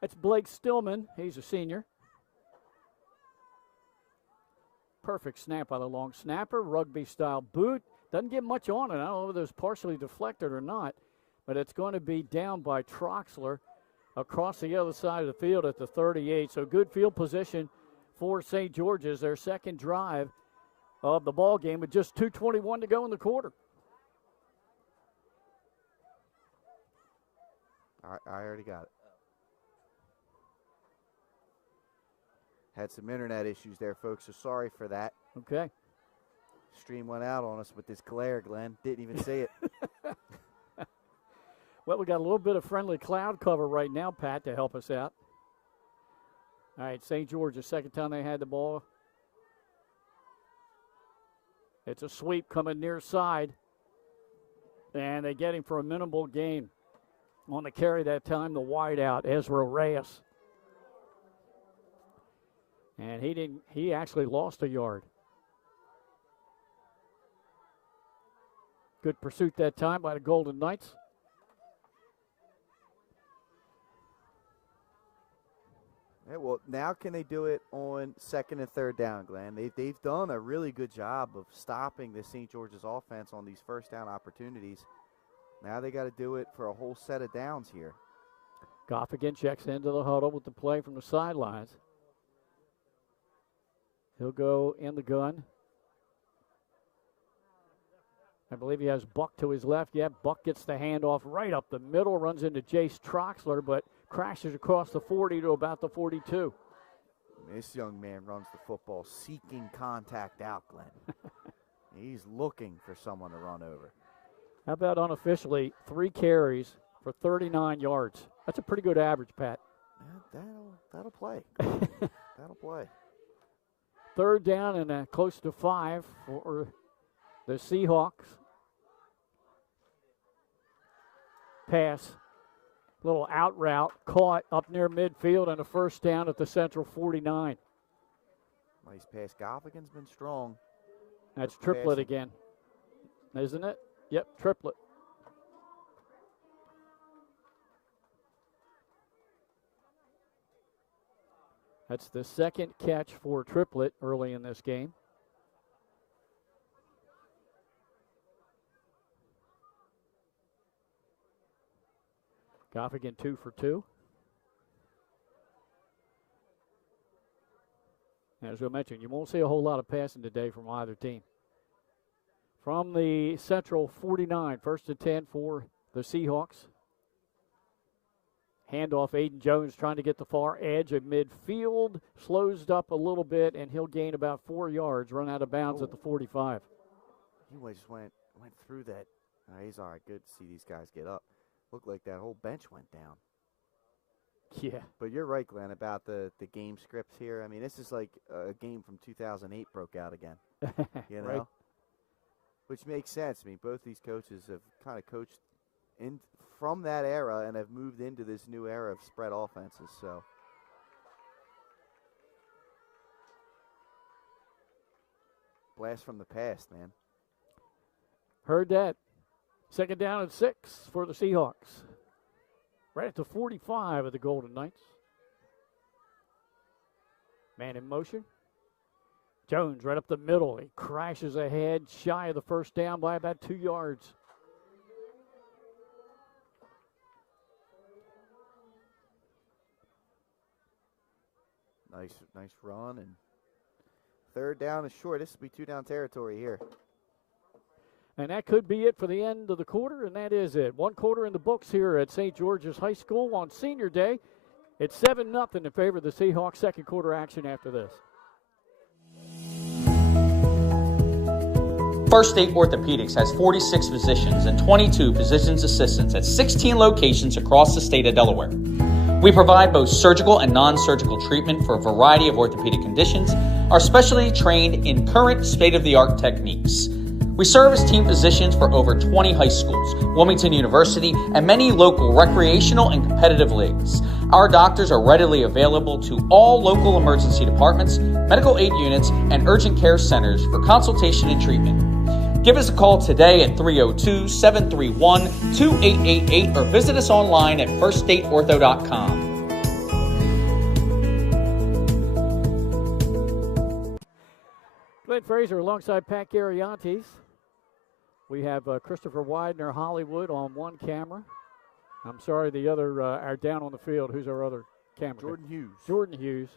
That's Blake Stillman. He's a senior. Perfect snap by the long snapper. Rugby-style boot. Doesn't get much on it. I don't know whether it's partially deflected or not, but it's going to be down by Troxler across the other side of the field at the 38. So good field position for St. George's, their second drive of the ball game with just 2:21 to go in the quarter. I already got it. Had some internet issues there, folks, so sorry for that. Okay. Stream went out on us with this glare, Glenn. Didn't even see it. Well, we got a little bit of friendly cloud cover right now, Pat, to help us out. All right, St. George, the second time they had the ball. It's a sweep coming near side. And they get him for a minimal gain. On the carry that time, the wide out, Ezra Reyes. And he actually lost a yard. Good pursuit that time by the Golden Knights. Yeah, well, now can they do it on second and third down, Glenn? They've done a really good job of stopping the St. George's offense on these first down opportunities. Now they got to do it for a whole set of downs here. Goff again checks into the huddle with the play from the sidelines. He'll go in the gun. I believe he has Buck to his left. Yeah, Buck gets the handoff right up the middle, runs into Jace Troxler, but crashes across the 40 to about the 42. This young man runs the football seeking contact out, Glenn. He's looking for someone to run over. How about unofficially 3 carries for 39 yards? That's a pretty good average, Pat. Yeah, that'll play. That'll play. Third down and close to 5 for the Seahawks. Pass, little out route, caught up near midfield, and a first down at the Central 49. Nice pass. Goffigan's been strong. That's triplet again, isn't it? Yep, triplet. That's the second catch for triplet early in this game. Goffigan 2 for 2. As I mentioned, you won't see a whole lot of passing today from either team. From the Central 49, first and 10 for the Seahawks. Handoff, Aiden Jones trying to get the far edge of midfield. Slows up a little bit, and he'll gain about 4 yards, run out of bounds at the 45. He just went through that. He's all right. Good to see these guys get up. Looked like that whole bench went down. Yeah. But you're right, Glenn, about the game scripts here. I mean, this is like a game from 2008 broke out again. You know? Right. Which makes sense. I mean, both these coaches have kind of coached in from that era and have moved into this new era of spread offenses. So blast from the past, man. Heard that. Second down and 6 for the Seahawks. Right at the 45 of the Golden Knights. Man in motion. Jones right up the middle. He crashes ahead, shy of the first down by about 2 yards. Nice run, and third down is short. This will be 2-down territory here. And that could be it for the end of the quarter, and that is it. 1 quarter in the books here at St. George's High School on Senior Day. It's 7-0 in favor of the Seahawks. Second quarter action after this. First State Orthopedics has 46 physicians and 22 physician's assistants at 16 locations across the state of Delaware. We provide both surgical and non-surgical treatment for a variety of orthopedic conditions, are specially trained in current state-of-the-art techniques. We serve as team physicians for over 20 high schools, Wilmington University, and many local recreational and competitive leagues. Our doctors are readily available to all local emergency departments, medical aid units, and urgent care centers for consultation and treatment. Give us a call today at 302-731-2888 or visit us online at firststateortho.com. Glenn Fraser alongside Pat Gariantes. We have Christopher Widener Hollywood on one camera. I'm sorry, the other, our down on the field. Who's our other camera? Jordan Hughes. Jordan Hughes.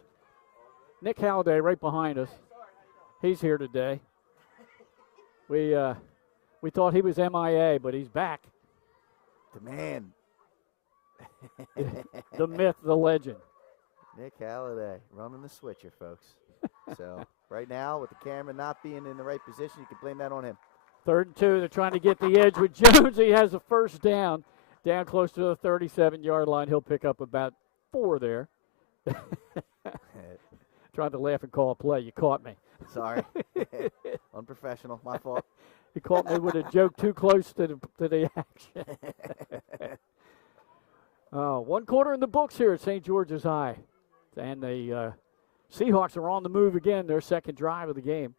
Nick Halliday right behind us. He's here today. We thought he was MIA, but he's back. The man. The myth, the legend. Nick Halliday running the switcher, folks. So right now, with the camera not being in the right position, you can blame that on him. 3rd and 2. They're trying to get the edge with Jones. He has a first down close to the 37-yard line. He'll pick up about 4 there. Tried to laugh and call a play. You caught me. Sorry. Unprofessional. My fault. You caught me with a joke too close to the action. 1 quarter in the books here at St. George's High. And the Seahawks are on the move again, their second drive of the game.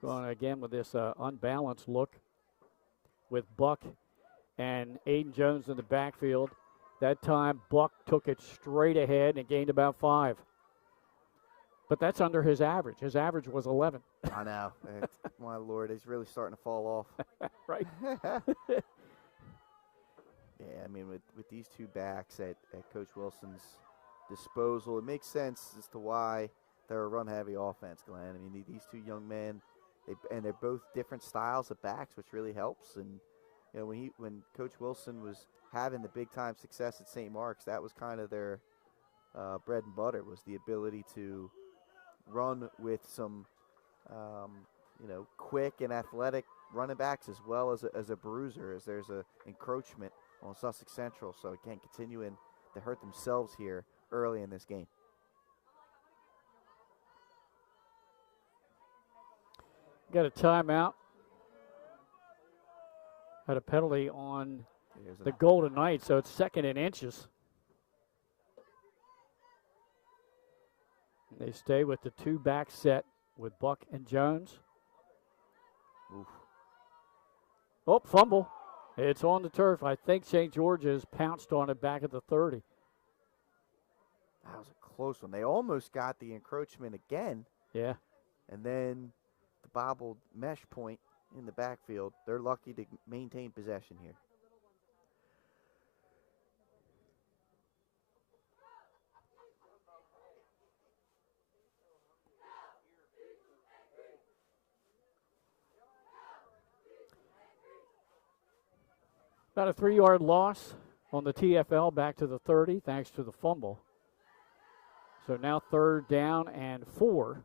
Going again with this unbalanced look with Buck and Aiden Jones in the backfield. That time, Buck took it straight ahead and gained about 5. But that's under his average. His average was 11. I know. My Lord, he's really starting to fall off. Right. Yeah, I mean, with these two backs at Coach Wilson's disposal, it makes sense as to why they're a run-heavy offense, Glenn. I mean, these two young men, they're both different styles of backs, which really helps. And you know, when Coach Wilson was having the big-time success at St. Mark's, that was kind of their bread and butter, was the ability to run with some, quick and athletic running backs as well as a bruiser, as there's a encroachment on Sussex Central, so it can't continue to hurt themselves here early in this game. Got a timeout. Had a penalty on the Golden Knights, so it's 2nd and inches. They stay with the 2-back set with Buck and Jones. Oof. Oh, fumble. It's on the turf. I think St. George's pounced on it back at the 30. That was a close one. They almost got the encroachment again. Yeah. And then the bobbled mesh point in the backfield. They're lucky to maintain possession here. About a 3-yard loss on the TFL back to the 30 thanks to the fumble. So now 3rd down and 4.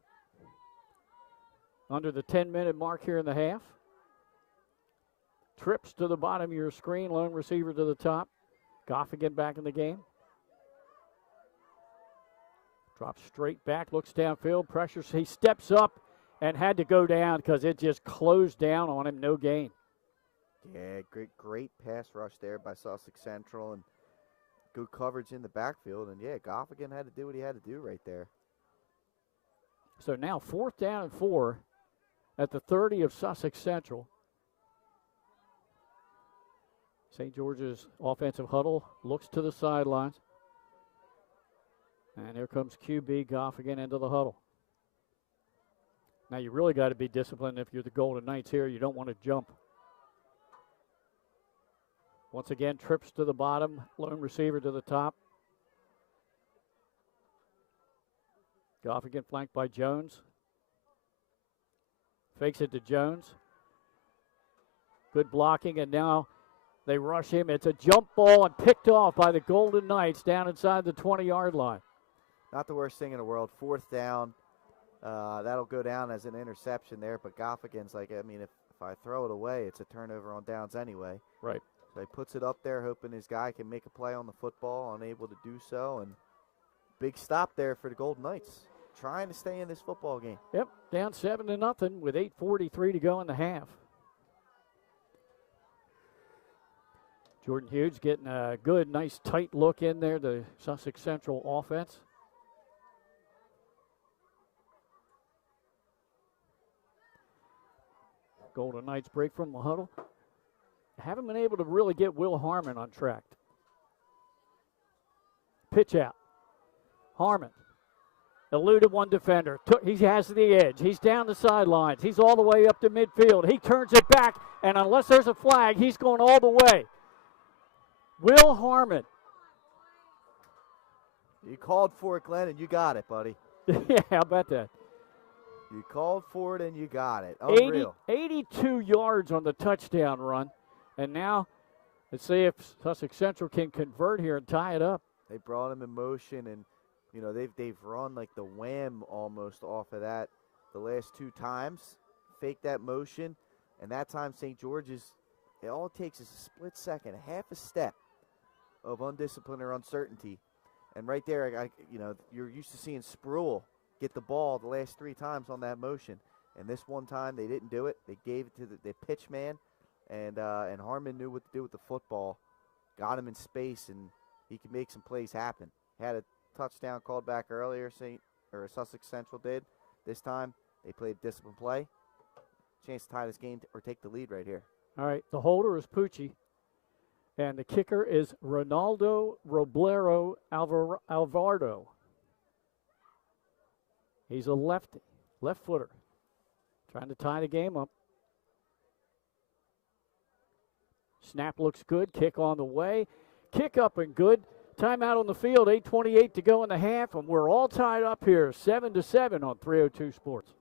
Under the 10-minute mark here in the half. Trips to the bottom of your screen, lone receiver to the top. Goffigan back in the game. Drops straight back, looks downfield, pressures. He steps up and had to go down because it just closed down on him, no gain. Yeah, great pass rush there by Sussex Central and good coverage in the backfield. And, yeah, Goffigan had to do what he had to do right there. So now 4th down and 4 at the 30 of Sussex Central. St. George's offensive huddle looks to the sidelines. And here comes QB Goffigan into the huddle. Now you really got to be disciplined if you're the Golden Knights here. You don't want to jump. Once again, trips to the bottom, lone receiver to the top. Goffigan flanked by Jones. Fakes it to Jones. Good blocking, and now they rush him. It's a jump ball and picked off by the Golden Knights down inside the 20-yard line. Not the worst thing in the world. 4th down. That'll go down as an interception there, but Goffigan's like, I mean, if I throw it away, it's a turnover on downs anyway. Right. So he puts it up there, hoping his guy can make a play on the football, unable to do so, and big stop there for the Golden Knights, trying to stay in this football game. Yep, down 7-0 with 8:43 to go in the half. Jordan Hughes getting a good, nice, tight look in there, the Sussex Central offense. Golden Knights break from the huddle. Haven't been able to really get Will Harmon on track. Pitch out. Harmon Eluded one defender. He has the edge. He's down the sidelines. He's all the way up to midfield. He turns it back, and unless there's a flag, he's going all the way. Will Harmon. You called for it, Glenn, and you got it, buddy. Yeah, how about that? You called for it, and you got it. Unreal. 82 yards on the touchdown run. And now let's see if Sussex Central can convert here and tie it up. They brought him in motion, and you know they've run like the wham almost off of that the last 2 times. Fake that motion, and that time St. George's, all it takes is a split second, a half a step of undiscipline or uncertainty. And right there, you're used to seeing Spruill get the ball the last 3 times on that motion. And this one time they didn't do it. They gave it to the pitch man, and Harmon knew what to do with the football. Got him in space, and he could make some plays happen. Had a touchdown called back earlier, Sussex Central did. This time they played disciplined play. Chance to tie this game or take the lead right here. All right, the holder is Pucci. And the kicker is Ronaldo Roblero Alvarado. He's a lefty, left footer, trying to tie the game up. Snap looks good. Kick on the way. Kick up and good. Timeout on the field. 8:28 to go in the half, and we're all tied up here, 7-7 on 302 Sports.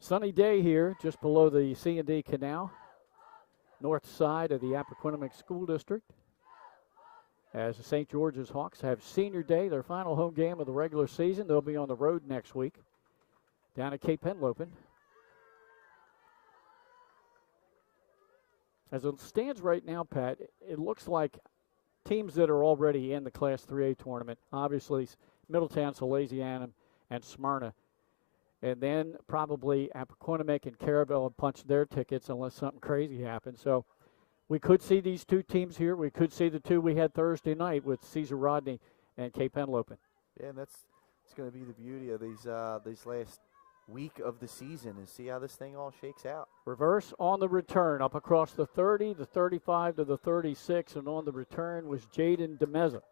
Sunny day here just below the C&D Canal, north side of the Appoquinimink School District, as the St. George's Hawks have senior day, their final home game of the regular season. They'll be on the road next week down at Cape Henlopen. As it stands right now, Pat, it looks like teams that are already in the Class 3A tournament, obviously Middletown, Salesianum, and Smyrna. And then probably Appoquinimink and Carabel have punched their tickets unless something crazy happens. So we could see these 2 teams here. We could see the 2 we had Thursday night with Cesar Rodney and Cape Henlopen. Yeah, and it's going to be the beauty of these last week of the season and see how this thing all shakes out. Reverse on the return, up across the 30, the 35 to the 36, and on the return was Jaden DeMeza.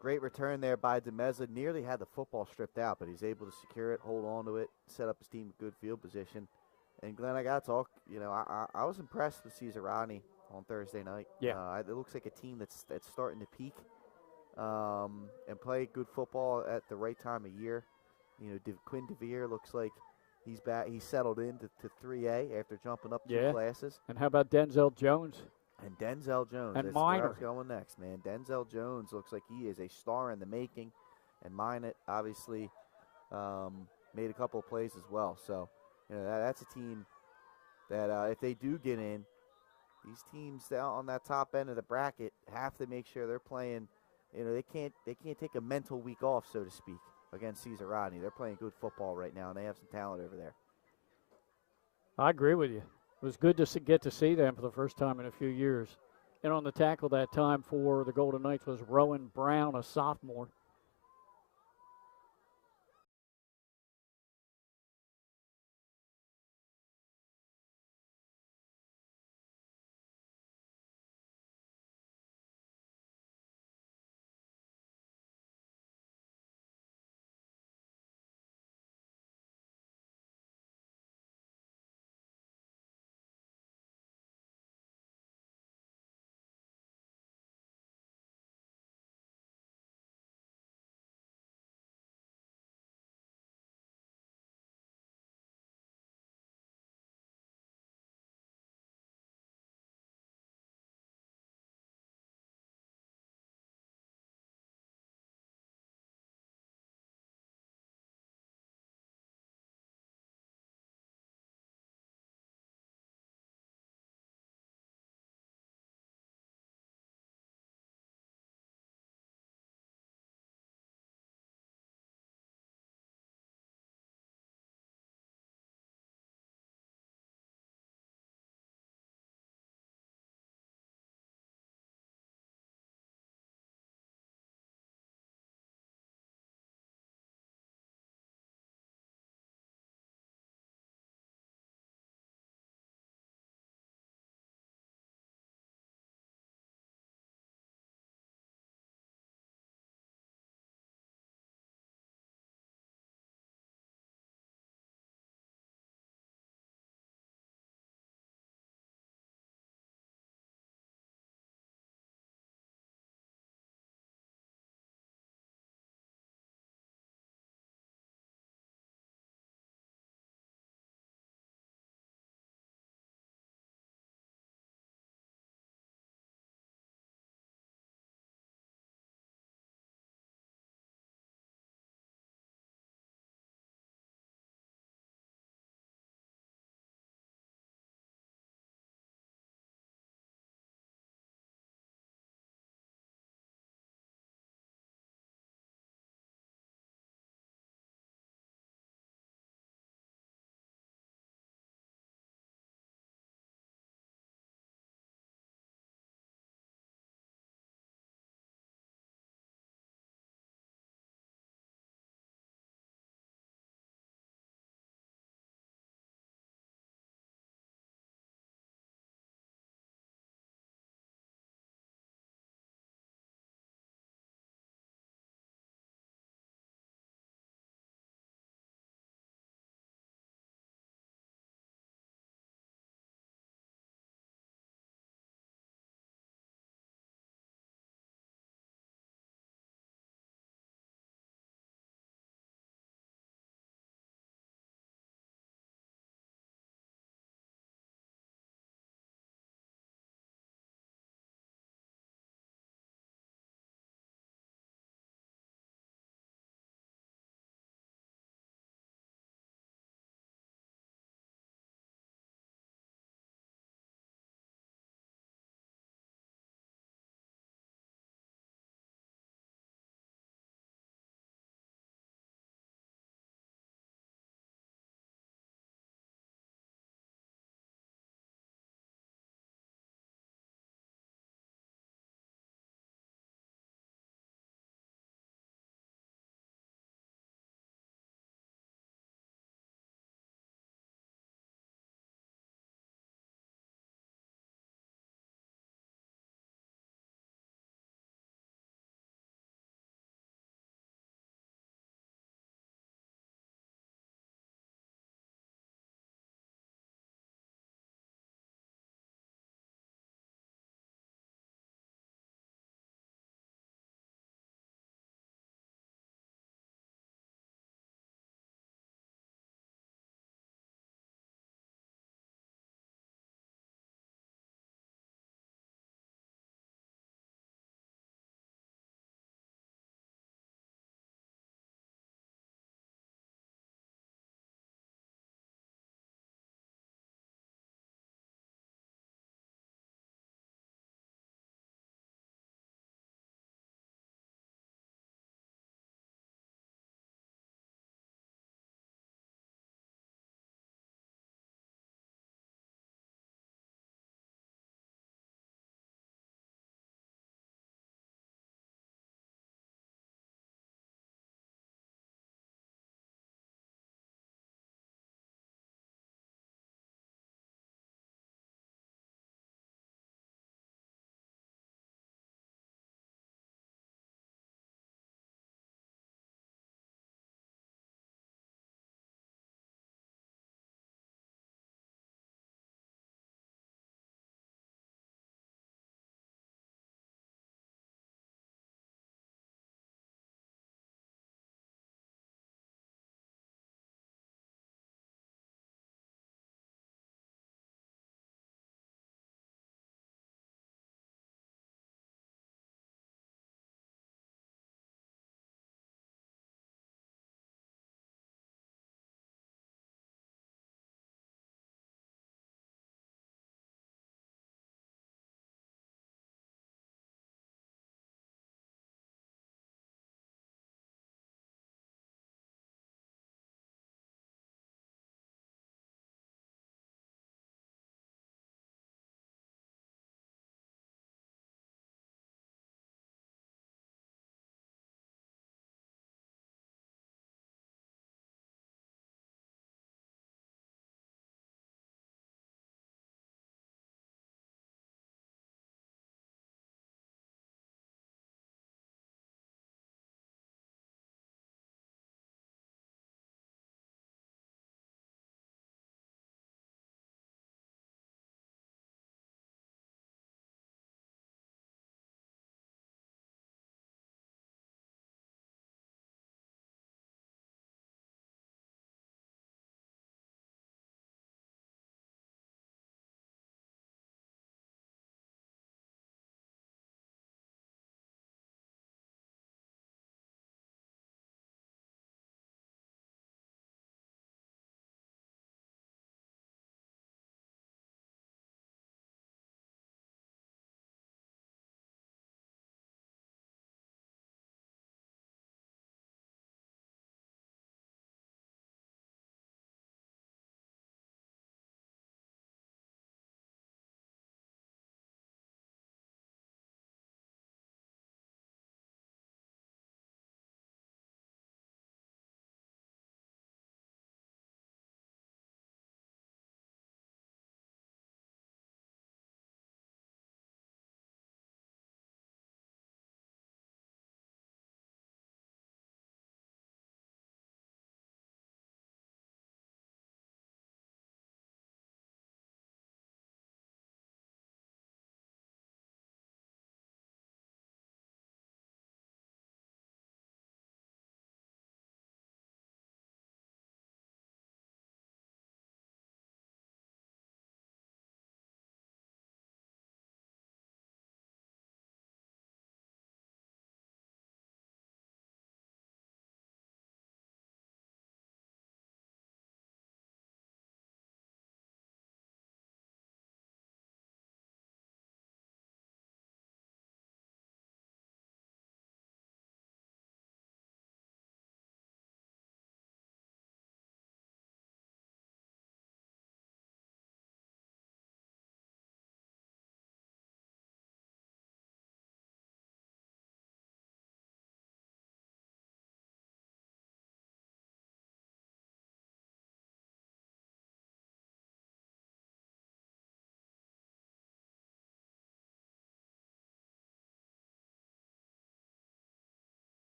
Great return there by DeMeza. Nearly had the football stripped out, but he's able to secure it, hold on to it, set up his team with good field position. And, Glenn, I got to talk, I was impressed with Cesar Rodney on Thursday night. Yeah. It looks like a team that's starting to peak and play good football at the right time of year. Quinn DeVere looks like he's back. He's settled into 3A after jumping up 2 classes. And how about Denzel Jones? And Denzel Jones. And That's Minor. where I was going next, man. Denzel Jones looks like he is a star in the making. And Minot obviously made a couple of plays as well. So, that's a team that if they do get in, these teams down on that top end of the bracket have to make sure they're playing. They can't take a mental week off, so to speak, against Cesar Rodney. They're playing good football right now, and they have some talent over there. I agree with you. It was good to get to see them for the first time in a few years. And on the tackle that time for the Golden Knights was Rowan Brown, a sophomore.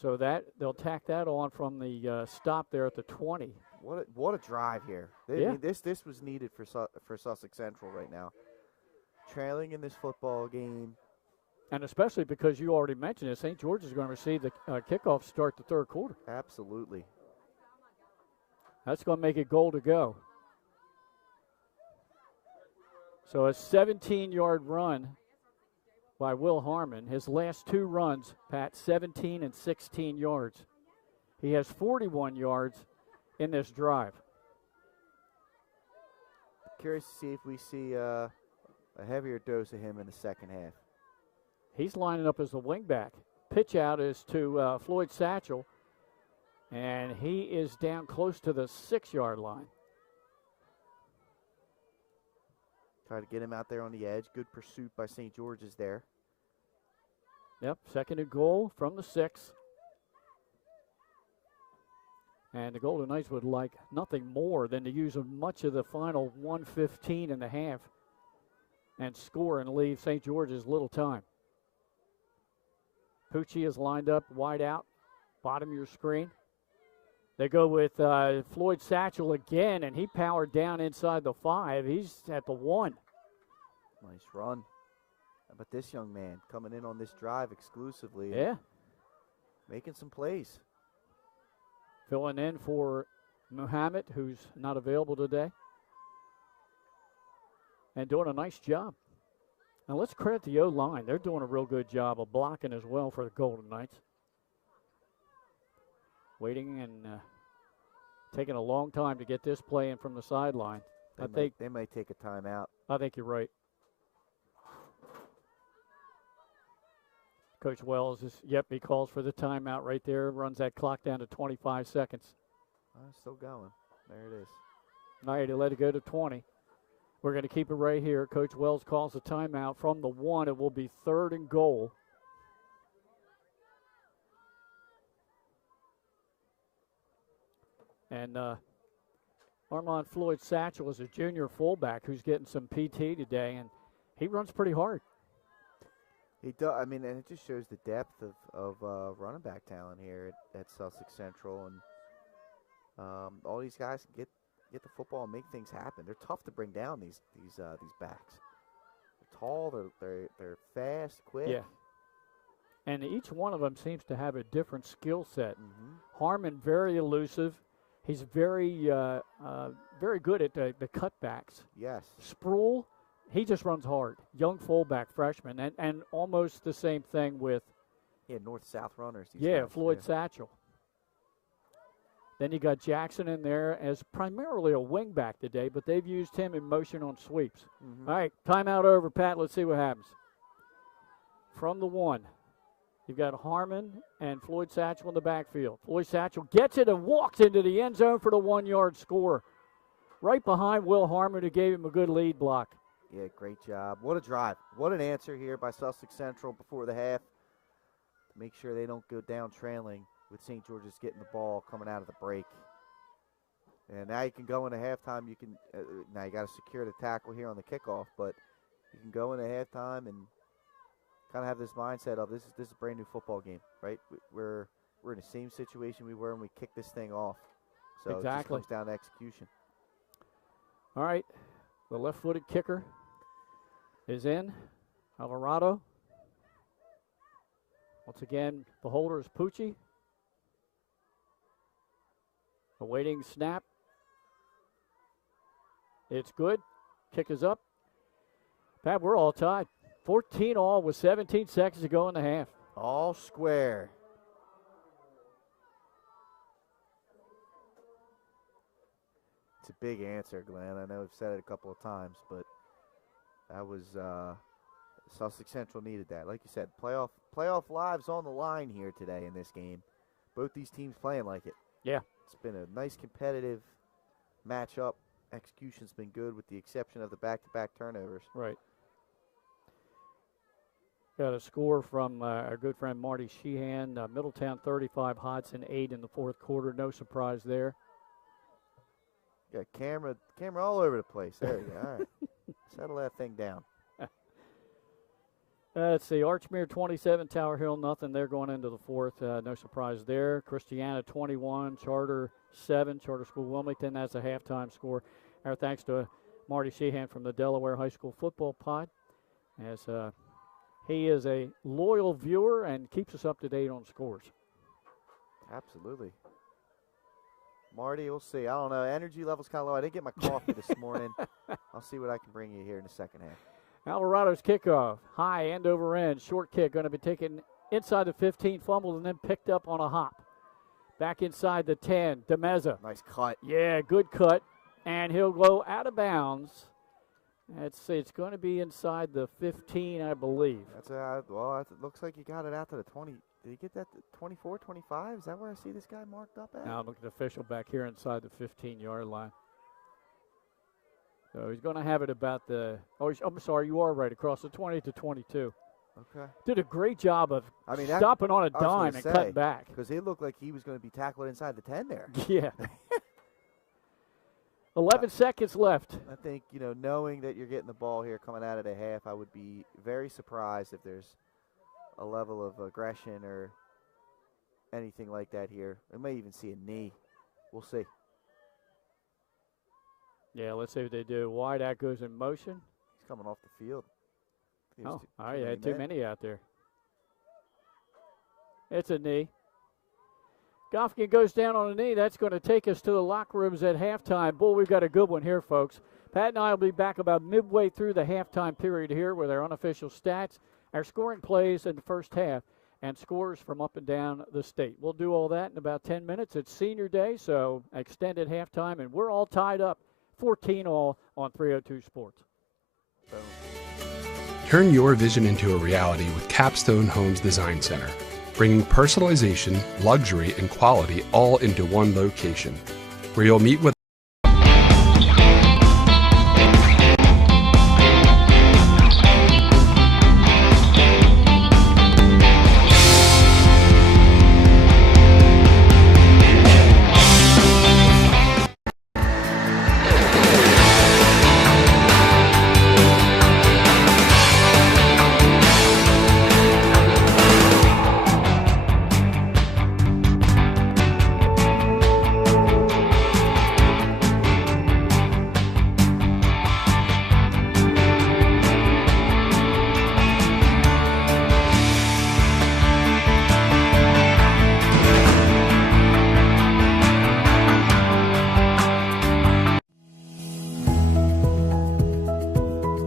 So they'll tack that on from the stop there at the 20. What a drive here. Yeah. This was needed for Sussex Central right now. Trailing in this football game. And especially because you already mentioned it, St. George is going to receive the kickoff to start the third quarter. Absolutely. That's going to make it goal to go. So a 17-yard run by Will Harmon. His last two runs, Pat, 17 and 16 yards. He has 41 yards in this drive. Curious to see if we see a heavier dose of him in the second half. He's lining up as the wingback. Pitch out is to Floyd Satchel, and he is down close to the 6-yard line. Try to get him out there on the edge. Good pursuit by St. George's there. Yep, second and goal from the 6. And the Golden Knights would like nothing more than to use much of the final 1:15 in the half and score and leave St. George's little time. Pucci is lined up wide out, bottom of your screen. They go with Floyd Satchel again, and he powered down inside the 5. He's at the 1. Nice run. How about this young man coming in on this drive exclusively? Yeah. Making some plays. Filling in for Muhammad, who's not available today. And doing a nice job. Now let's credit the O-line. They're doing a real good job of blocking as well for the Golden Knights. Waiting and taking a long time to get this play in from the sideline. They might take a timeout. I think you're right. Coach Wells he calls for the timeout right there. Runs that clock down to 25 seconds. Still going. There it is. All right, he let it go to 20. We're going to keep it right here. Coach Wells calls a timeout from the 1. It will be 3rd and goal. And Armand Floyd Satchel is a junior fullback who's getting some PT today, and he runs pretty hard. He does. I mean, and it just shows the depth of running back talent here at Sussex Central, and all these guys can get the football and make things happen. They're tough to bring down these backs. They're tall. They're fast, quick. Yeah. And each one of them seems to have a different skill set. Mm-hmm. Harmon, very elusive. He's very very good at the cutbacks. Yes. Sproul, he just runs hard. Young fullback, freshman, and almost the same thing with north-south runners. Floyd Satchel. Then you got Jackson in there as primarily a wingback today, but they've used him in motion on sweeps. Mm-hmm. All right, timeout over, Pat. Let's see what happens. From the 1, you've got Harmon and Floyd Satchel in the backfield. Floyd Satchel gets it and walks into the end zone for the 1-yard score. Right behind Will Harmon, who gave him a good lead block. Yeah, great job. What a drive. What an answer here by Sussex Central before the half to make sure they don't go down trailing with St. George's getting the ball coming out of the break. And now you can go into halftime. You can now you got to secure the tackle here on the kickoff, but you can go into halftime and kind of have this mindset of this is a brand new football game, right? We're in the same situation we were when we kicked this thing off. So exactly. It just comes down to execution. All right, the left-footed kicker is in. Alvarado. Once again, the holder is Pucci. Awaiting snap. It's good. Kick is up. Pat, we're all tied. 14-all with 17 seconds to go in the half. All square. It's a big answer, Glenn. I know I've said it a couple of times, but that was Sussex Central needed that. Like you said, playoff lives on the line here today in this game. Both these teams playing like it. Yeah. It's been a nice competitive matchup. Execution's been good with the exception of the back-to-back turnovers. Right. Got a score from our good friend Marty Sheehan. Middletown 35, Hodson 8 in the fourth quarter. No surprise there. Got camera all over the place. There you go. All right. Settle that thing down. Let's see, Archmere 27, Tower Hill nothing. They're going into the fourth. No surprise there. Christiana 21, Charter 7, Charter School Wilmington. That's a halftime score. Our thanks to Marty Sheehan from the Delaware High School Football Pod, as he is a loyal viewer and keeps us up to date on scores. Absolutely. Marty, we'll see. I don't know. Energy level's kind of low. I didn't get my coffee this morning. I'll see what I can bring you here in the second half. Alvarado's kickoff, high end over end, short kick, going to be taken inside the 15, fumbled, and then picked up on a hop. Back inside the 10, DeMeza. Nice cut. Yeah, good cut, and he'll go out of bounds. Let's see, it's going to be inside the 15, I believe. That's it looks like you got it out to the 20. Did he get that to 24, 25? Is that where I see this guy marked up at? Now look at the official back here inside the 15-yard line. So he's going to have it about the, I'm sorry, you are right, across the 20 to 22. Okay. Did a great job of stopping on a dime and cutting back. Because it looked like he was going to be tackled inside the 10 there. Yeah. 11 seconds left. I think, knowing that you're getting the ball here coming out of the half, I would be very surprised if there's a level of aggression or anything like that here. We may even see a knee. We'll see. Yeah, let's see what they do. Wide out goes in motion. He's coming off the field. All right, you had too many out there. It's a knee. Goffkin goes down on a knee. That's going to take us to the locker rooms at halftime. Boy, we've got a good one here, folks. Pat and I will be back about midway through the halftime period here with our unofficial stats, our scoring plays in the first half, and scores from up and down the state. We'll do all that in about 10 minutes. It's senior day, so extended halftime, and we're all tied up 14-all on 302 Sports. Boom. Turn your vision into a reality with Capstone Homes Design Center, bringing personalization, luxury, and quality all into one location, where you'll meet with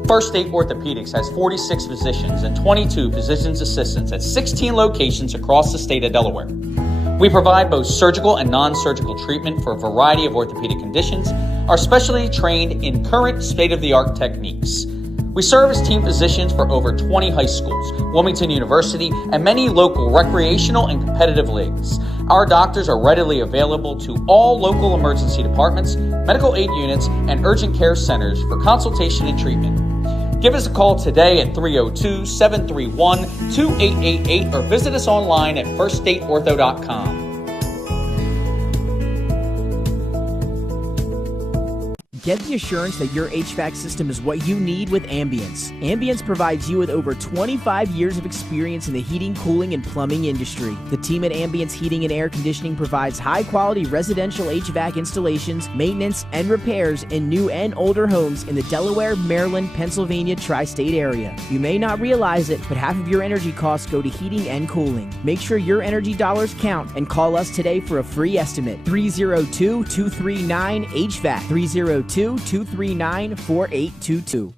First State Orthopedics has 46 physicians and 22 physician's assistants at 16 locations across the state of Delaware. We provide both surgical and non-surgical treatment for a variety of orthopedic conditions, are specially trained in current state-of-the-art techniques. We serve as team physicians for over 20 high schools, Wilmington University, and many local recreational and competitive leagues. Our doctors are readily available to all local emergency departments, medical aid units, and urgent care centers for consultation and treatment. Give us a call today at 302-731-2888 or visit us online at firststateortho.com. Get the assurance that your HVAC system is what you need with Ambience. Ambience provides you with over 25 years of experience in the heating, cooling, and plumbing industry. The team at Ambience Heating and Air Conditioning provides high-quality residential HVAC installations, maintenance, and repairs in new and older homes in the Delaware, Maryland, Pennsylvania tri-state area. You may not realize it, but half of your energy costs go to heating and cooling. Make sure your energy dollars count and call us today for a free estimate. 302-239-HVAC. 302-239-4822.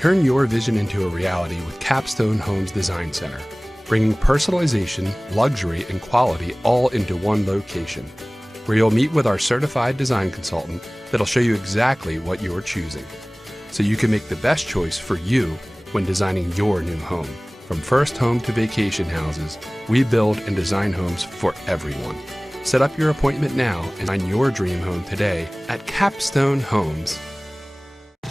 Turn your vision into a reality with Capstone Homes Design Center, bringing personalization, luxury, and quality all into one location, where you'll meet with our certified design consultant that'll show you exactly what you're choosing, so you can make the best choice for you when designing your new home. From first home to vacation houses, we build and design homes for everyone. Set up your appointment now and find your dream home today at Capstone Homes.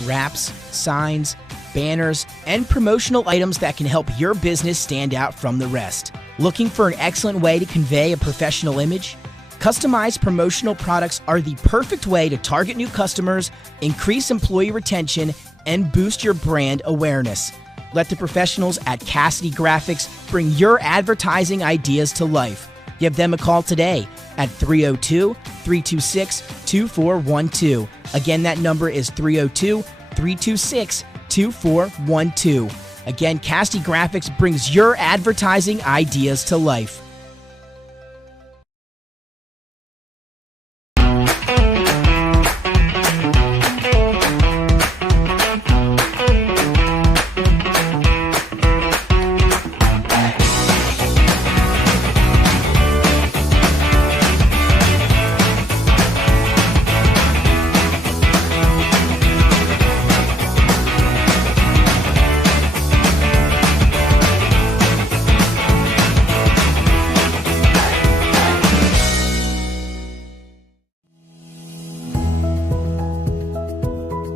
Wraps, signs, banners, and promotional items that can help your business stand out from the rest. Looking for an excellent way to convey a professional image? Customized promotional products are the perfect way to target new customers, increase employee retention, and boost your brand awareness. Let the professionals at Cassidy Graphics bring your advertising ideas to life. Give them a call today at 302-326-2412. Again, that number is 302-326-2412. Again, Cassidy Graphics brings your advertising ideas to life.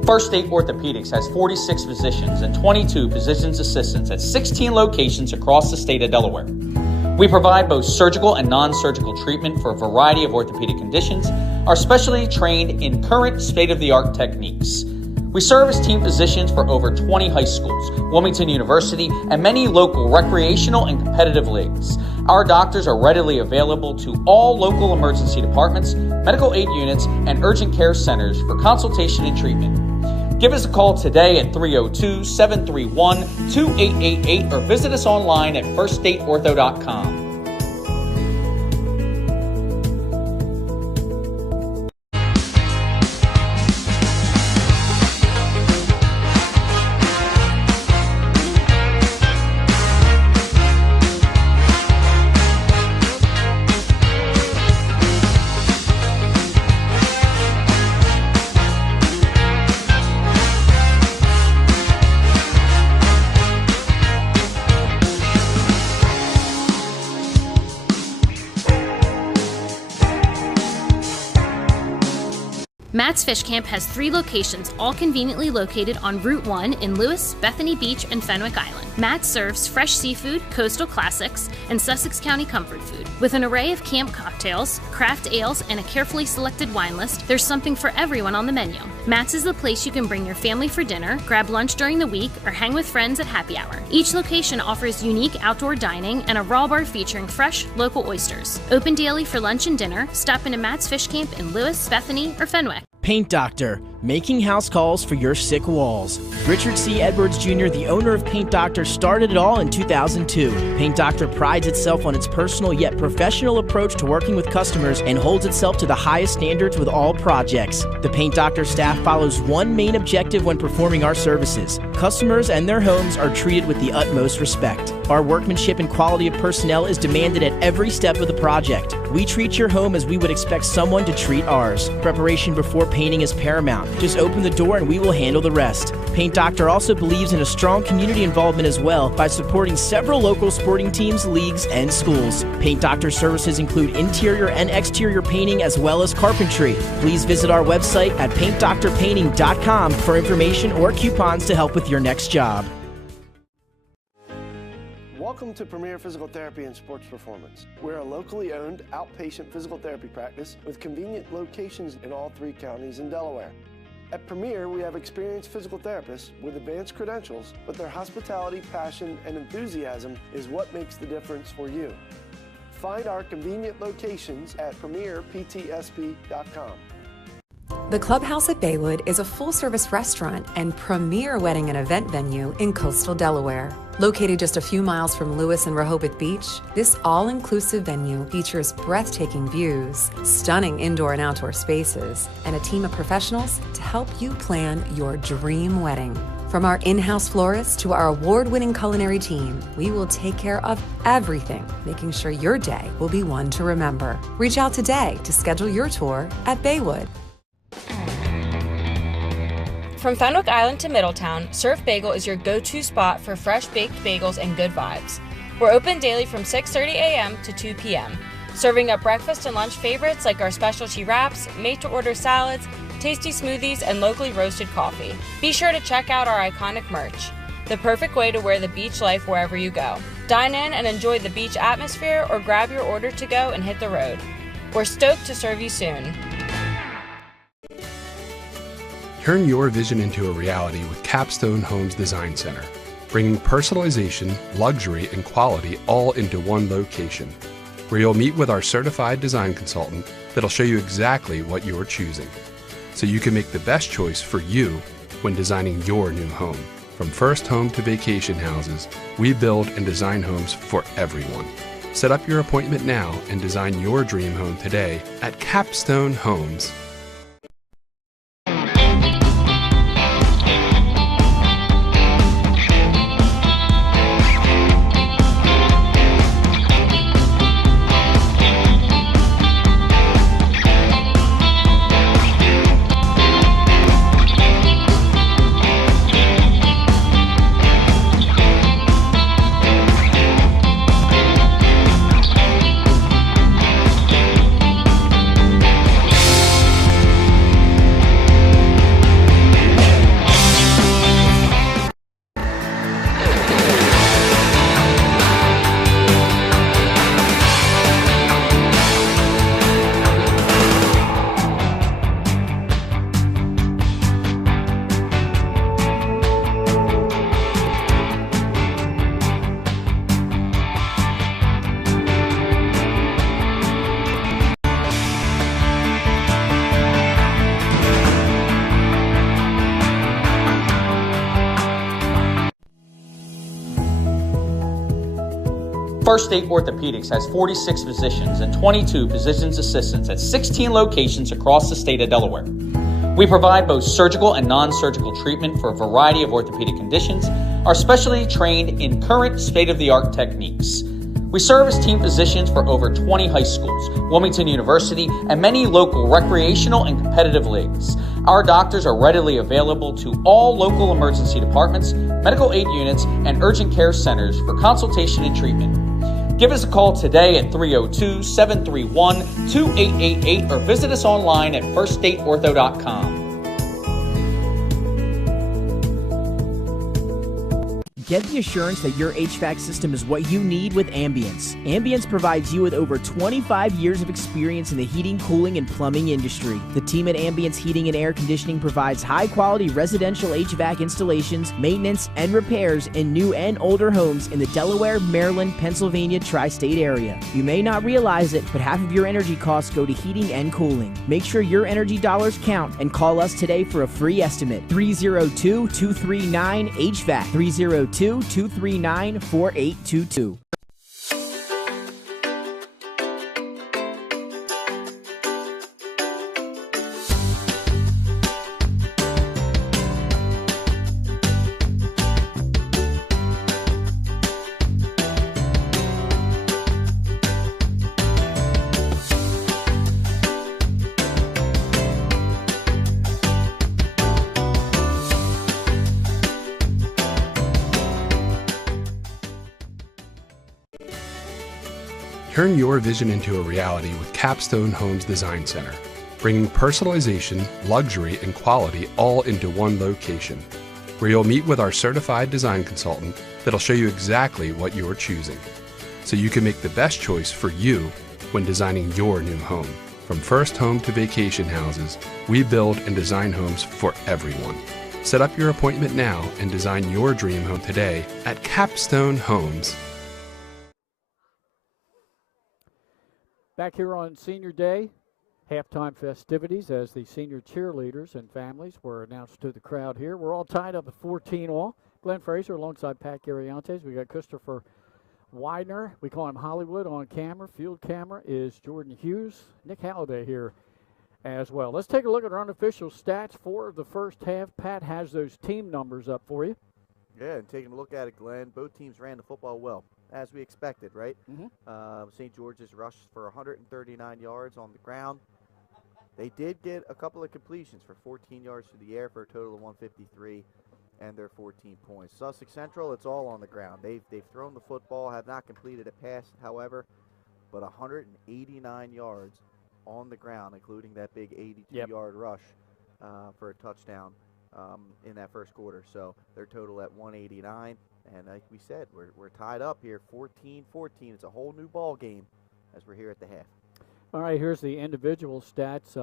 First State Orthopedics has 46 physicians and 22 physician's assistants at 16 locations across the state of Delaware. We provide both surgical and non-surgical treatment for a variety of orthopedic conditions, are specially trained in current state-of-the-art techniques. We serve as team physicians for over 20 high schools, Wilmington University, and many local recreational and competitive leagues. Our doctors are readily available to all local emergency departments, medical aid units, and urgent care centers for consultation and treatment. Give us a call today at 302-731-2888 or visit us online at firststateortho.com. Matt's Fish Camp has 3 locations, all conveniently located on Route 1 in Lewis, Bethany Beach, and Fenwick Island. Matt serves fresh seafood, coastal classics, and Sussex County comfort food. With an array of camp cocktails, craft ales, and a carefully selected wine list, there's something for everyone on the menu. Matt's is the place you can bring your family for dinner, grab lunch during the week, or hang with friends at happy hour. Each location offers unique outdoor dining and a raw bar featuring fresh, local oysters. Open daily for lunch and dinner. Stop into Matt's Fish Camp in Lewis, Bethany, or Fenwick. Paint Doctor, making house calls for your sick walls. Richard C. Edwards Jr., the owner of Paint Doctor, started it all in 2002. Paint Doctor prides itself on its personal yet professional approach to working with customers and holds itself to the highest standards with all projects. The Paint Doctor staff follows one main objective when performing our services. Customers and their homes are treated with the utmost respect. Our workmanship and quality of personnel is demanded at every step of the project. We treat your home as we would expect someone to treat ours. Preparation before painting is paramount. Just open the door and we will handle the rest. Paint Doctor also believes in a strong community involvement as well by supporting several local sporting teams, leagues, and schools. Paint Doctor services include interior and exterior painting as well as carpentry. Please visit our website at paintdoctorpainting.com for information or coupons to help with your next job. Welcome to Premier Physical Therapy and Sports Performance. We're a locally owned outpatient physical therapy practice with convenient locations in all 3 counties in Delaware. At Premier, we have experienced physical therapists with advanced credentials, but their hospitality, passion, and enthusiasm is what makes the difference for you. Find our convenient locations at premierptsp.com. The Clubhouse at Baywood is a full-service restaurant and premier wedding and event venue in coastal Delaware. Located just a few miles from Lewis and Rehoboth Beach, this all-inclusive venue features breathtaking views, stunning indoor and outdoor spaces, and a team of professionals to help you plan your dream wedding. From our in-house florist to our award-winning culinary team, we will take care of everything, making sure your day will be one to remember. Reach out today to schedule your tour at Baywood. From Fenwick Island to Middletown, Surf Bagel is your go-to spot for fresh baked bagels and good vibes. We're open daily from 6:30 a.m. to 2 p.m., serving up breakfast and lunch favorites like our specialty wraps, made-to-order salads, tasty smoothies, and locally roasted coffee. Be sure to check out our iconic merch, the perfect way to wear the beach life wherever you go. Dine in and enjoy the beach atmosphere, or grab your order to go and hit the road. We're stoked to serve you soon. Turn your vision into a reality with Capstone Homes Design Center, bringing personalization, luxury, and quality all into one location, where you'll meet with our certified design consultant that'll show you exactly what you're choosing, so you can make the best choice for you when designing your new home. From first home to vacation houses, we build and design homes for everyone. Set up your appointment now and design your dream home today at Capstone Homes. First State Orthopedics has 46 physicians and 22 physician's assistants at 16 locations across the state of Delaware. We provide both surgical and non-surgical treatment for a variety of orthopedic conditions, are specially trained in current state-of-the-art techniques. We serve as team physicians for over 20 high schools, Wilmington University, and many local recreational and competitive leagues. Our doctors are readily available to all local emergency departments, medical aid units, and urgent care centers for consultation and treatment. Give us a call today at 302-731-2888 or visit us online at firststateortho.com. Get the assurance that your HVAC system is what you need with Ambience. Ambience provides you with over 25 years of experience in the heating, cooling, and plumbing industry. The team at Ambience Heating and Air Conditioning provides high-quality residential HVAC installations, maintenance, and repairs in new and older homes in the Delaware, Maryland, Pennsylvania tri-state area. You may not realize it, but half of your energy costs go to heating and cooling. Make sure your energy dollars count and call us today for a free estimate. 302-239-HVAC. 302-239-4822. Turn your vision into a reality with Capstone Homes Design Center, bringing personalization, luxury, and quality all into one location, where you'll meet with our certified design consultant that'll show you exactly what you're choosing, so you can make the best choice for you when designing your new home. From first home to vacation houses, we build and design homes for everyone. Set up your appointment now and design your dream home today at Capstone Homes. Back here on Senior Day, halftime festivities as the senior cheerleaders and families were announced to the crowd here. We're all tied up at 14 all. Glenn Fraser alongside Pat Gariantes. We got Christopher Widener. We call him Hollywood on camera. Field camera is Jordan Hughes. Nick Halliday here as well. Let's take a look at our unofficial stats for the first half. Pat has those team numbers up for you. Yeah, and taking a look at it, Glenn, both teams ran the football well, as we expected, right? St. George's rushed for 139 yards on the ground. They did get a couple of completions for 14 yards through the air for a total of 153 and their 14 points. Sussex Central, it's all on the ground. They've thrown the football, have not completed a pass, however, but 189 yards on the ground, including that big 82-yard rush for a touchdown in that first quarter. So their total at 189. And like we said, we're tied up here, 14-14. It's a whole new ball game as we're here at the half. All right, here's the individual stats.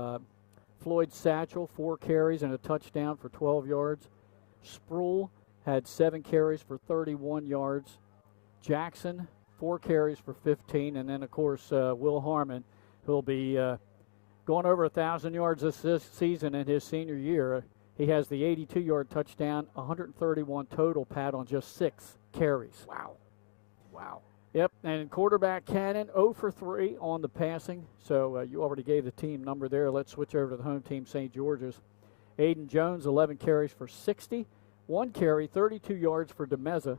Floyd Satchel, 4 carries and a touchdown for 12 yards. Sproul had 7 carries for 31 yards. Jackson, 4 carries for 15. And then, of course, Will Harmon, who'll be going over 1,000 yards this season in his senior year. He has the 82-yard touchdown, 131 total, Pat, on just 6 carries. Wow. Yep, and quarterback Cannon, 0 for 3 on the passing. So you already gave the team number there. Let's switch over to the home team, St. George's. Aiden Jones, 11 carries for 60. 1 carry, 32 yards for DeMeza.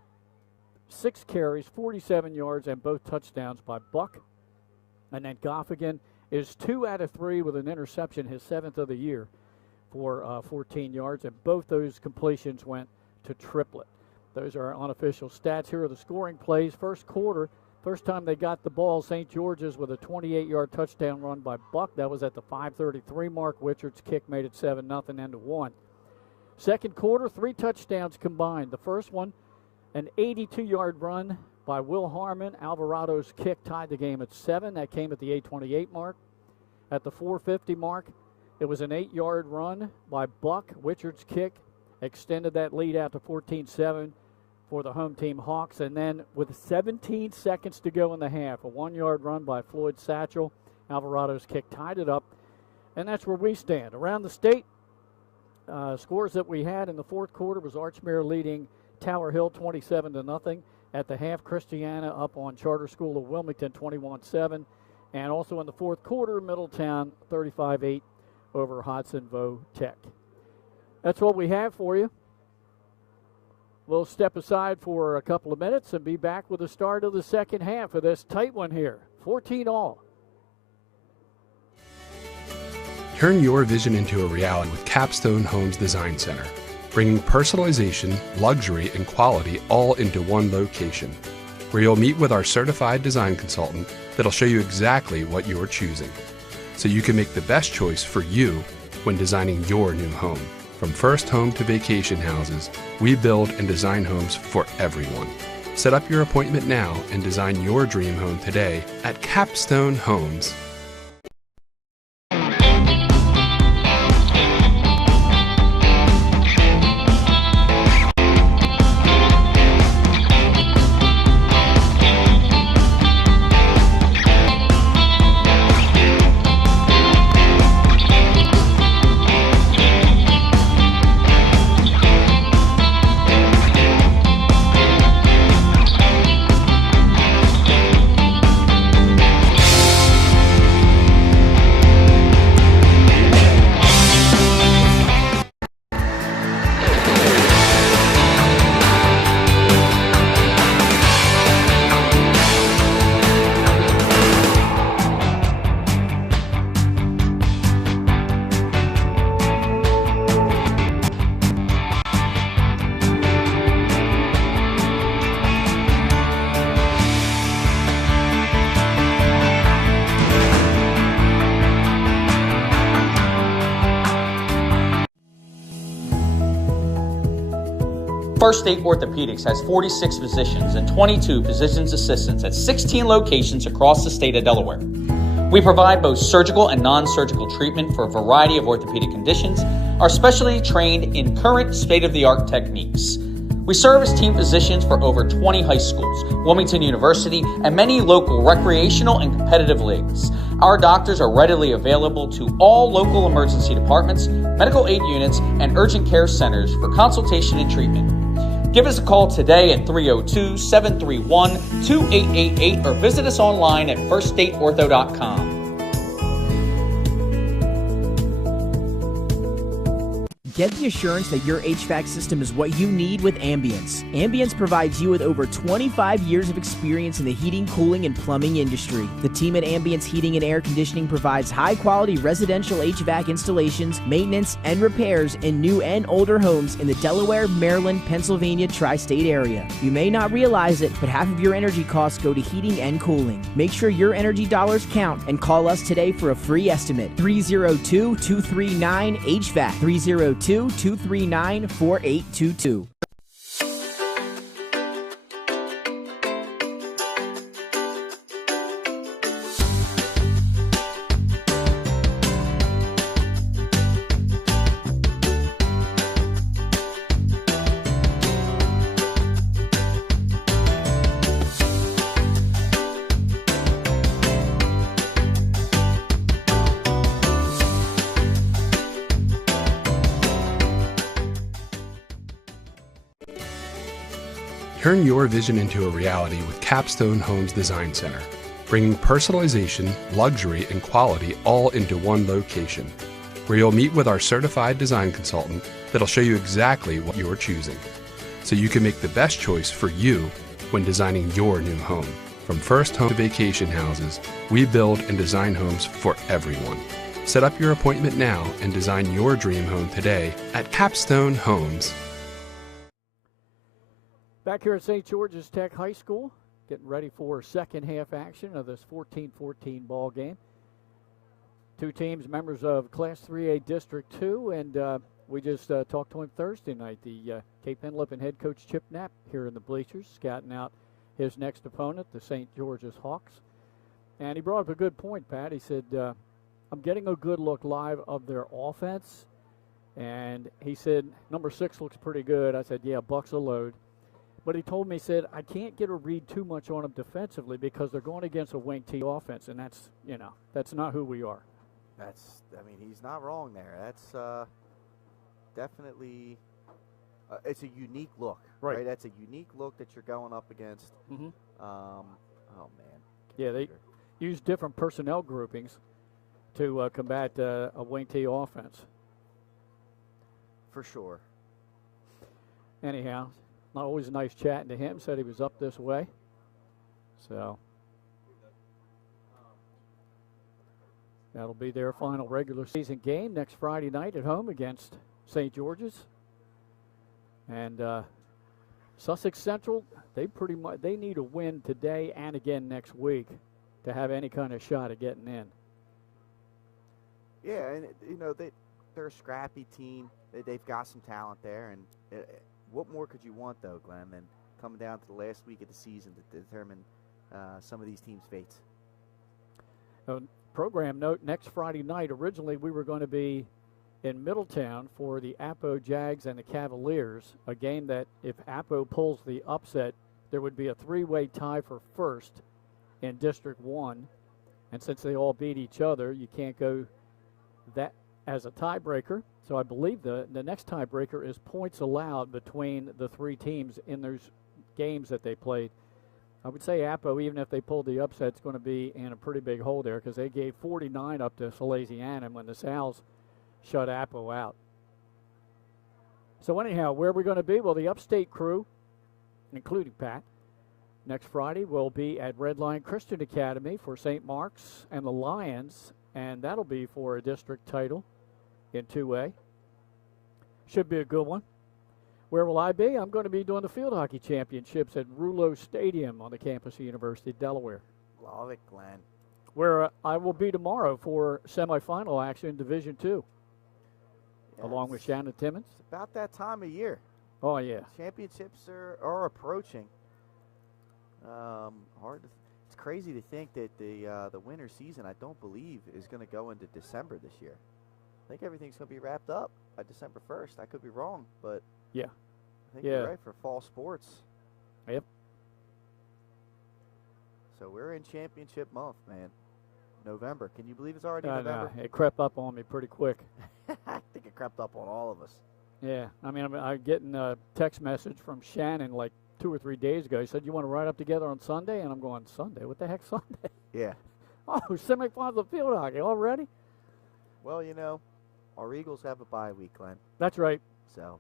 6 carries, 47 yards, and both touchdowns by Buck. And then Goffigan is 2 out of 3 with an interception, his 7th of the year, for 14 yards. And both those completions went to Triplett. Those are our unofficial stats. Here are the scoring plays. First quarter, first time they got the ball, St. George's with a 28-yard touchdown run by Buck. That was at the 5:33 mark. Wichard's kick made it 7-0 into 1. Second quarter, 3 touchdowns combined. The first one, an 82-yard run by Will Harmon. Alvarado's kick tied the game at 7. That came at the 8:28 mark. At the 4:50 mark, it was an 8-yard run by Buck. Wichard's kick extended that lead out to 14-7 for the home team Hawks. And then with 17 seconds to go in the half, a 1-yard run by Floyd Satchel. Alvarado's kick tied it up. And that's where we stand. Around the state, scores that we had in the fourth quarter was Archmere leading Tower Hill 27-0. At the half, Christiana up on Charter School of Wilmington 21-7. And also in the fourth quarter, Middletown 35-8 over Hodson-Vo Tech. That's what we have for you. We'll step aside for a couple of minutes and be back with the start of the second half of this tight one here. 14-all. Turn your vision into a reality with Capstone Homes Design Center, bringing personalization, luxury, and quality all into one location, where you'll meet with our certified design consultant that'll show you exactly what you're choosing, so you can make the best choice for you when designing your new home. From first home to vacation houses, we build and design homes for everyone. Set up your appointment now and design your dream home today at Capstone Homes. First State Orthopedics has 46 physicians and 22 physician's assistants at 16 locations across the state of Delaware. We provide both surgical and non-surgical treatment for a variety of orthopedic conditions, are specially trained in current state-of-the-art techniques. We serve as team physicians for over 20 high schools, Wilmington University, and many local recreational and competitive leagues. Our doctors are readily available to all local emergency departments, medical aid units, and urgent care centers for consultation and treatment. Give us a call today at 302-731-2888 or visit us online at firststateortho.com. Get the assurance that your HVAC system is what you need with Ambience. Ambience provides you with over 25 years of experience in the heating, cooling, and plumbing industry. The team at Ambience Heating and Air Conditioning provides high-quality residential HVAC installations, maintenance, and repairs in new and older homes in the Delaware, Maryland, Pennsylvania tri-state area. You may not realize it, but half of your energy costs go to heating and cooling. Make sure your energy dollars count and call us today for a free estimate. 302-239-HVAC. 302-239-4822. Turn your vision into a reality with Capstone Homes Design Center, bringing personalization, luxury, and quality all into one location, where you'll meet with our certified design consultant that'll show you exactly what you're choosing, so you can make the best choice for you when designing your new home. From first home to vacation houses, we build and design homes for everyone. Set up your appointment now and design your dream home today at Capstone Homes. Back here at St. George's Tech High School, getting ready for second half action of this 14-14 ball game. Two teams, members of Class 3A District 2, and we just talked to him Thursday night, the Cape Henlopen head coach Chip Knapp here in the bleachers, scouting out his next opponent, the St. George's Hawks. And he brought up a good point, Pat. He said, I'm getting a good look live of their offense. And he said, number 6 looks pretty good. I said, yeah, Buck's a load. But he told me, he said, I can't get a read too much on them defensively because they're going against a wing T offense, and that's, that's not who we are. He's not wrong there. That's definitely, it's a unique look, right? That's a unique look that you're going up against. Mm-hmm. Oh, man. Yeah, they use different personnel groupings to combat a wing T offense. For sure. Anyhow, not always nice chatting to him. Said he was up this way. So that'll be their final regular season game next Friday night at home against St. George's. And Sussex Central, they need a win today and again next week to have any kind of shot at getting in. Yeah, and they're a scrappy team. They've got some talent there, and what more could you want, though, Glenn, than coming down to the last week of the season to determine some of these teams' fates? Program note, next Friday night, originally we were going to be in Middletown for the Appo Jags and the Cavaliers, a game that if Appo pulls the upset, there would be a three-way tie for first in District 1. And since they all beat each other, you can't go that as a tiebreaker. So I believe the next tiebreaker is points allowed between the three teams in those games that they played. I would say Appo, even if they pulled the upset, is going to be in a pretty big hole there because they gave 49 up to Salesianan when the Sal's shut Appo out. So anyhow, where are we going to be? Well, the upstate crew, including Pat, next Friday will be at Red Lion Christian Academy for St. Mark's and the Lions, and that'll be for a district title in 2A. Should be a good one. Where will I be? I'm going to be doing the field hockey championships at Rouleau Stadium on the campus of University of Delaware. Love it, Glenn. Where I will be tomorrow for semifinal action in Division II, along with Shannon Timmons. It's about that time of year. Oh, yeah. Championships are approaching. It's crazy to think that the winter season, I don't believe, is going to go into December this year. I think everything's going to be wrapped up by December 1st. I could be wrong, but yeah, I think you're right for fall sports. Yep. So we're in championship month, man. November. Can you believe it's already November? It crept up on me pretty quick. I think it crept up on all of us. Yeah. I mean, I'm getting a text message from Shannon like 2 or 3 days ago. He said, you want to ride up together on Sunday? And I'm going, Sunday? What the heck, Sunday? Yeah. Oh, semifinals of field hockey already? Well, Our Eagles have a bye week, Glenn. That's right. So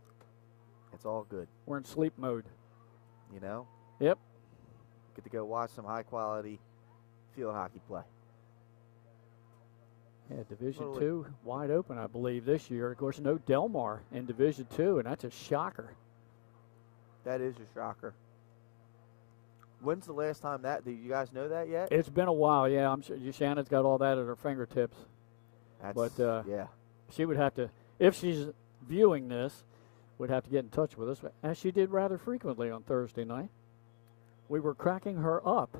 it's all good. We're in sleep mode. You know? Yep. Get to go watch some high-quality field hockey play. Yeah, Division II wide open, I believe, this year. Of course, no Delmar in Division II, and that's a shocker. That is a shocker. When's the last time that? Do you guys know that yet? It's been a while, yeah. I'm sure Shannon's got all that at her fingertips. Yeah. She would have to, if she's viewing this, would have to get in touch with us, as she did rather frequently on Thursday night. We were cracking her up.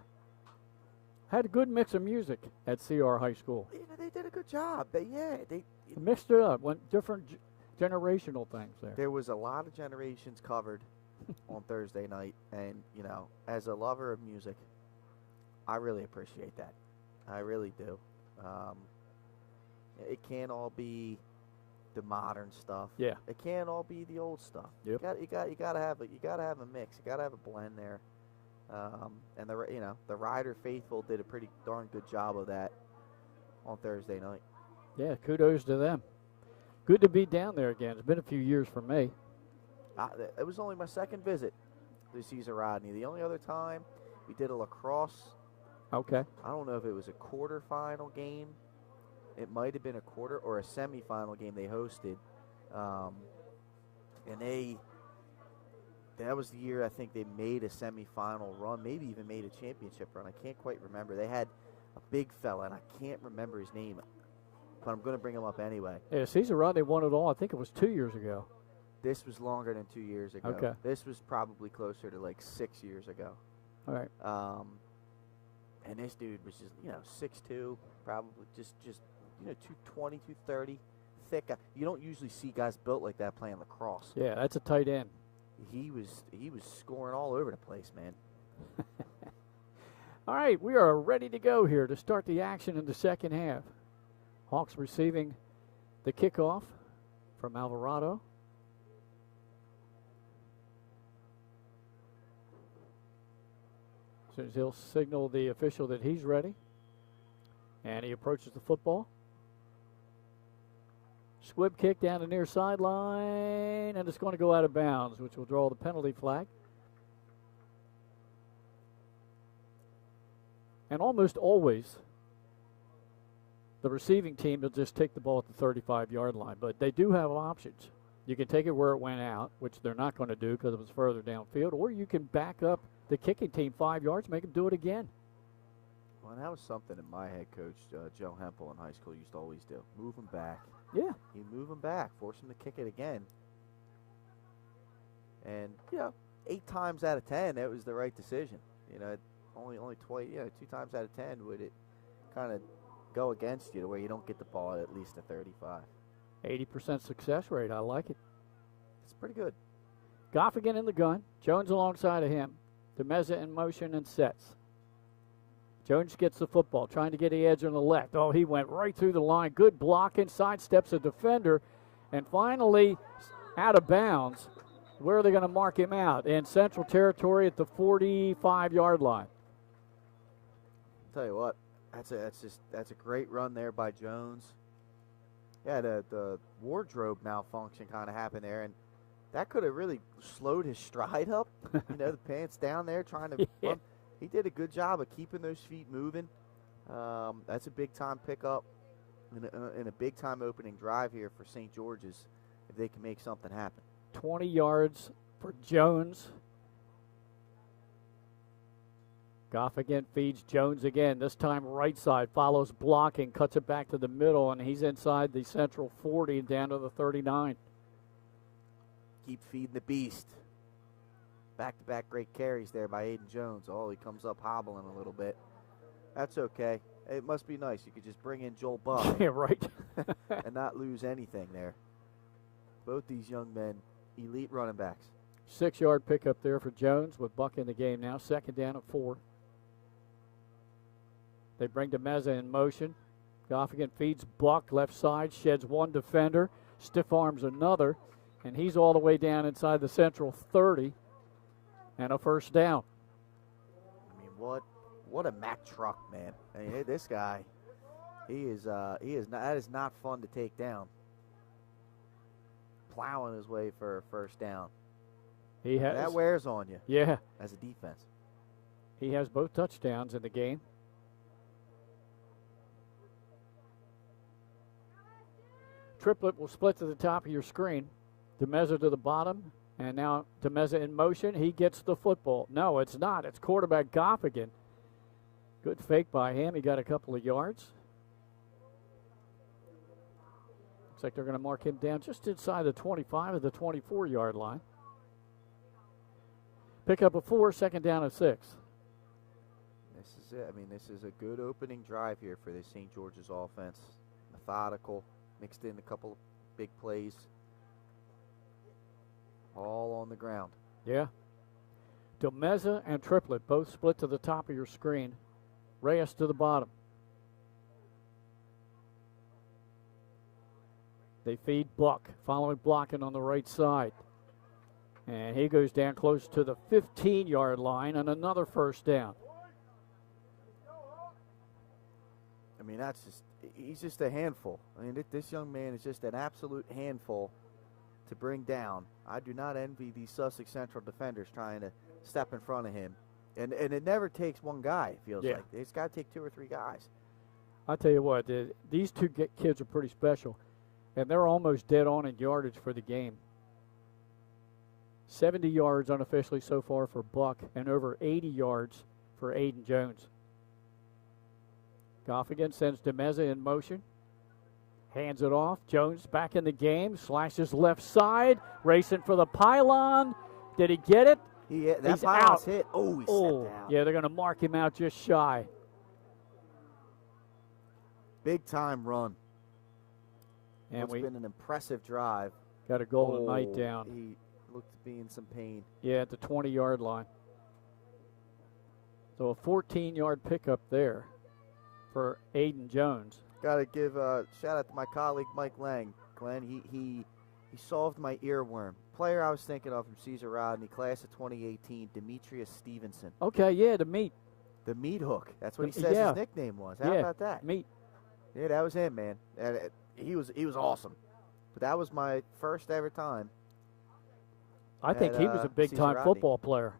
Had a good mix of music at CR High School. You know, they did a good job. They mixed it up, went different generational things there. There was a lot of generations covered on Thursday night, and you know, as a lover of music, I really appreciate that. I really do. It can't all be the modern stuff. Yeah. It can't all be the old stuff. Yep. You gotta have a mix. You gotta have a blend there. And the Rider faithful did a pretty darn good job of that on Thursday night. Yeah, kudos to them. Good to be down there again. It's been a few years for me. It was only my second visit this season, Rodney. The only other time we did a lacrosse. Okay. I don't know if it was a quarterfinal game. It might have been a quarter or a semifinal game they hosted. And that was the year I think they made a semifinal run, maybe even made a championship run. I can't quite remember. They had a big fella, and I can't remember his name, but I'm going to bring him up anyway. Yeah, Caesar Rod, they won it all. I think it was 2 years ago. This was longer than 2 years ago. Okay. This was probably closer to like 6 years ago. All right. And this dude was just, 6'2", probably just 220, 230, thick. You don't usually see guys built like that playing lacrosse. Yeah, that's a tight end. He was scoring all over the place, man. All right, we are ready to go here to start the action in the second half. Hawks receiving the kickoff from Alvarado. As soon as he'll signal the official that he's ready. And he approaches the football. Squib kick down the near sideline, and it's going to go out of bounds, which will draw the penalty flag. And almost always, the receiving team will just take the ball at the 35-yard line, but they do have options. You can take it where it went out, which they're not going to do because it was further downfield, or you can back up the kicking team 5 yards, make them do it again. Well, that was something that my head coach, Joe Hempel, in high school used to always do. Move them back. Yeah. You move them back, force them to kick it again. And, 8 times out of 10, that was the right decision. Only twice, 2 times out of 10 would it kind of go against you to where you don't get the ball at least a 35. 80% success rate. I like it. It's pretty good. Goff again in the gun. Jones alongside of him. DeMeza in motion and sets. Jones gets the football, trying to get the edge on the left. Oh, he went right through the line. Good block inside, steps a defender, and finally out of bounds. Where are they going to mark him out? In Central Territory at the 45-yard line. Tell you what, that's a great run there by Jones. Yeah, the wardrobe malfunction kind of happened there, and that could have really slowed his stride up. The pants down there trying to run. He did a good job of keeping those feet moving. That's a big-time pickup and a big-time opening drive here for St. George's if they can make something happen. 20 yards for Jones. Goff again feeds Jones again. This time right side, follows blocking, cuts it back to the middle, and he's inside the Central 40 down to the 39. Keep feeding the beast. Back-to-back great carries there by Aiden Jones. Oh, he comes up hobbling a little bit. That's okay. It must be nice. You could just bring in Joel Buck. Yeah, right. and not lose anything there. Both these young men, elite running backs. 6-yard pickup there for Jones with Buck in the game now. Second down at 4. They bring DeMeza in motion. Goff again feeds Buck left side, sheds one defender, stiff arms another, and he's all the way down inside the Central 30. And a first down. I mean, what a Mack truck, man. I mean, this guy, he is not. That is not fun to take down. plowing his way for a first down. He has. That wears on you. Yeah. As a defense. He has both touchdowns in the game. Triplet will split to the top of your screen. DeMeza to the bottom. And now DeMeza in motion. He gets the football. No, it's not. It's quarterback Goff again. Good fake by him. He got a couple of yards. Looks like they're going to mark him down just inside the 25 of the 24-yard line. Pick up a 4, second down and 6. This is it. I mean, this is a good opening drive here for this St. George's offense. Methodical, mixed in a couple of big plays. All on the ground. Yeah. DeMeza and Triplet both split to the top of your screen. Reyes to the bottom. They feed Buck, following blocking on the right side. And he goes down close to the 15-yard line and another first down. I mean, he's just a handful. I mean, this young man is just an absolute handful to bring down. I do not envy these Sussex Central defenders trying to step in front of him. And it never takes one guy, it feels like. It's got to take 2 or 3 guys. I'll tell you what, these two kids are pretty special. And they're almost dead on in yardage for the game. 70 yards unofficially so far for Buck and over 80 yards for Aiden Jones. Goff again sends DeMeza in motion. Hands it off. Jones back in the game. Slashes left side. Racing for the pylon. Did he get it? That pylon's hit. Oh, he stepped out. Yeah, they're going to mark him out just shy. Big time run. And it's been an impressive drive. Got a Golden Knight down. He looked to be in some pain. Yeah, at the 20-yard line. So a 14-yard pickup there for Aiden Jones. Got to give a shout out to my colleague Mike Lang. Glenn, he solved my earworm. Player I was thinking of from Caesar Rodney, class of 2018, Demetrius Stevenson. Okay, yeah, the meat. The meat hook. That's what he says his nickname was. How about that? Meat. Yeah, that was him, man. And he was awesome. But that was my first ever time. I think he was a big time football player.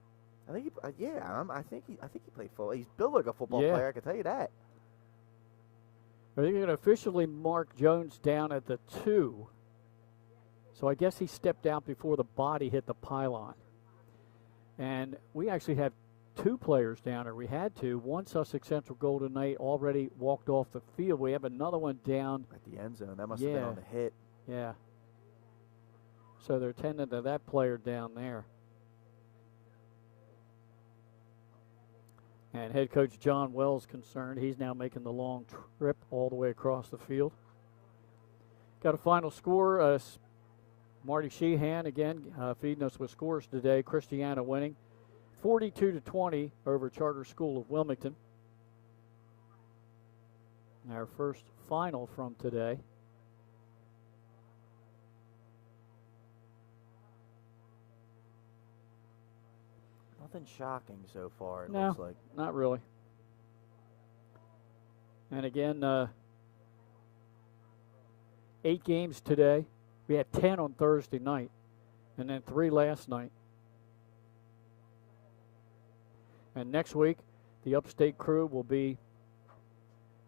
I think I think he played football. He's built like a football player, I can tell you that. They're going to officially mark Jones down at the 2. So I guess he stepped out before the body hit the pylon. And we actually have 2 players down there. We had 2. One Sussex Central Golden Knight already walked off the field. We have another one down at the end zone. That must have been on the hit. Yeah. So they're tending to that player down there. And head coach John Wells concerned. He's now making the long trip all the way across the field. Got a final score. Marty Sheehan again feeding us with scores today. Christiana winning 42-20 over Charter School of Wilmington. Our first final from today. Nothing shocking so far, it no, looks like. Not really. And again, 8 games today. We had 10 on Thursday night, and then 3 last night. And next week, the Upstate crew will be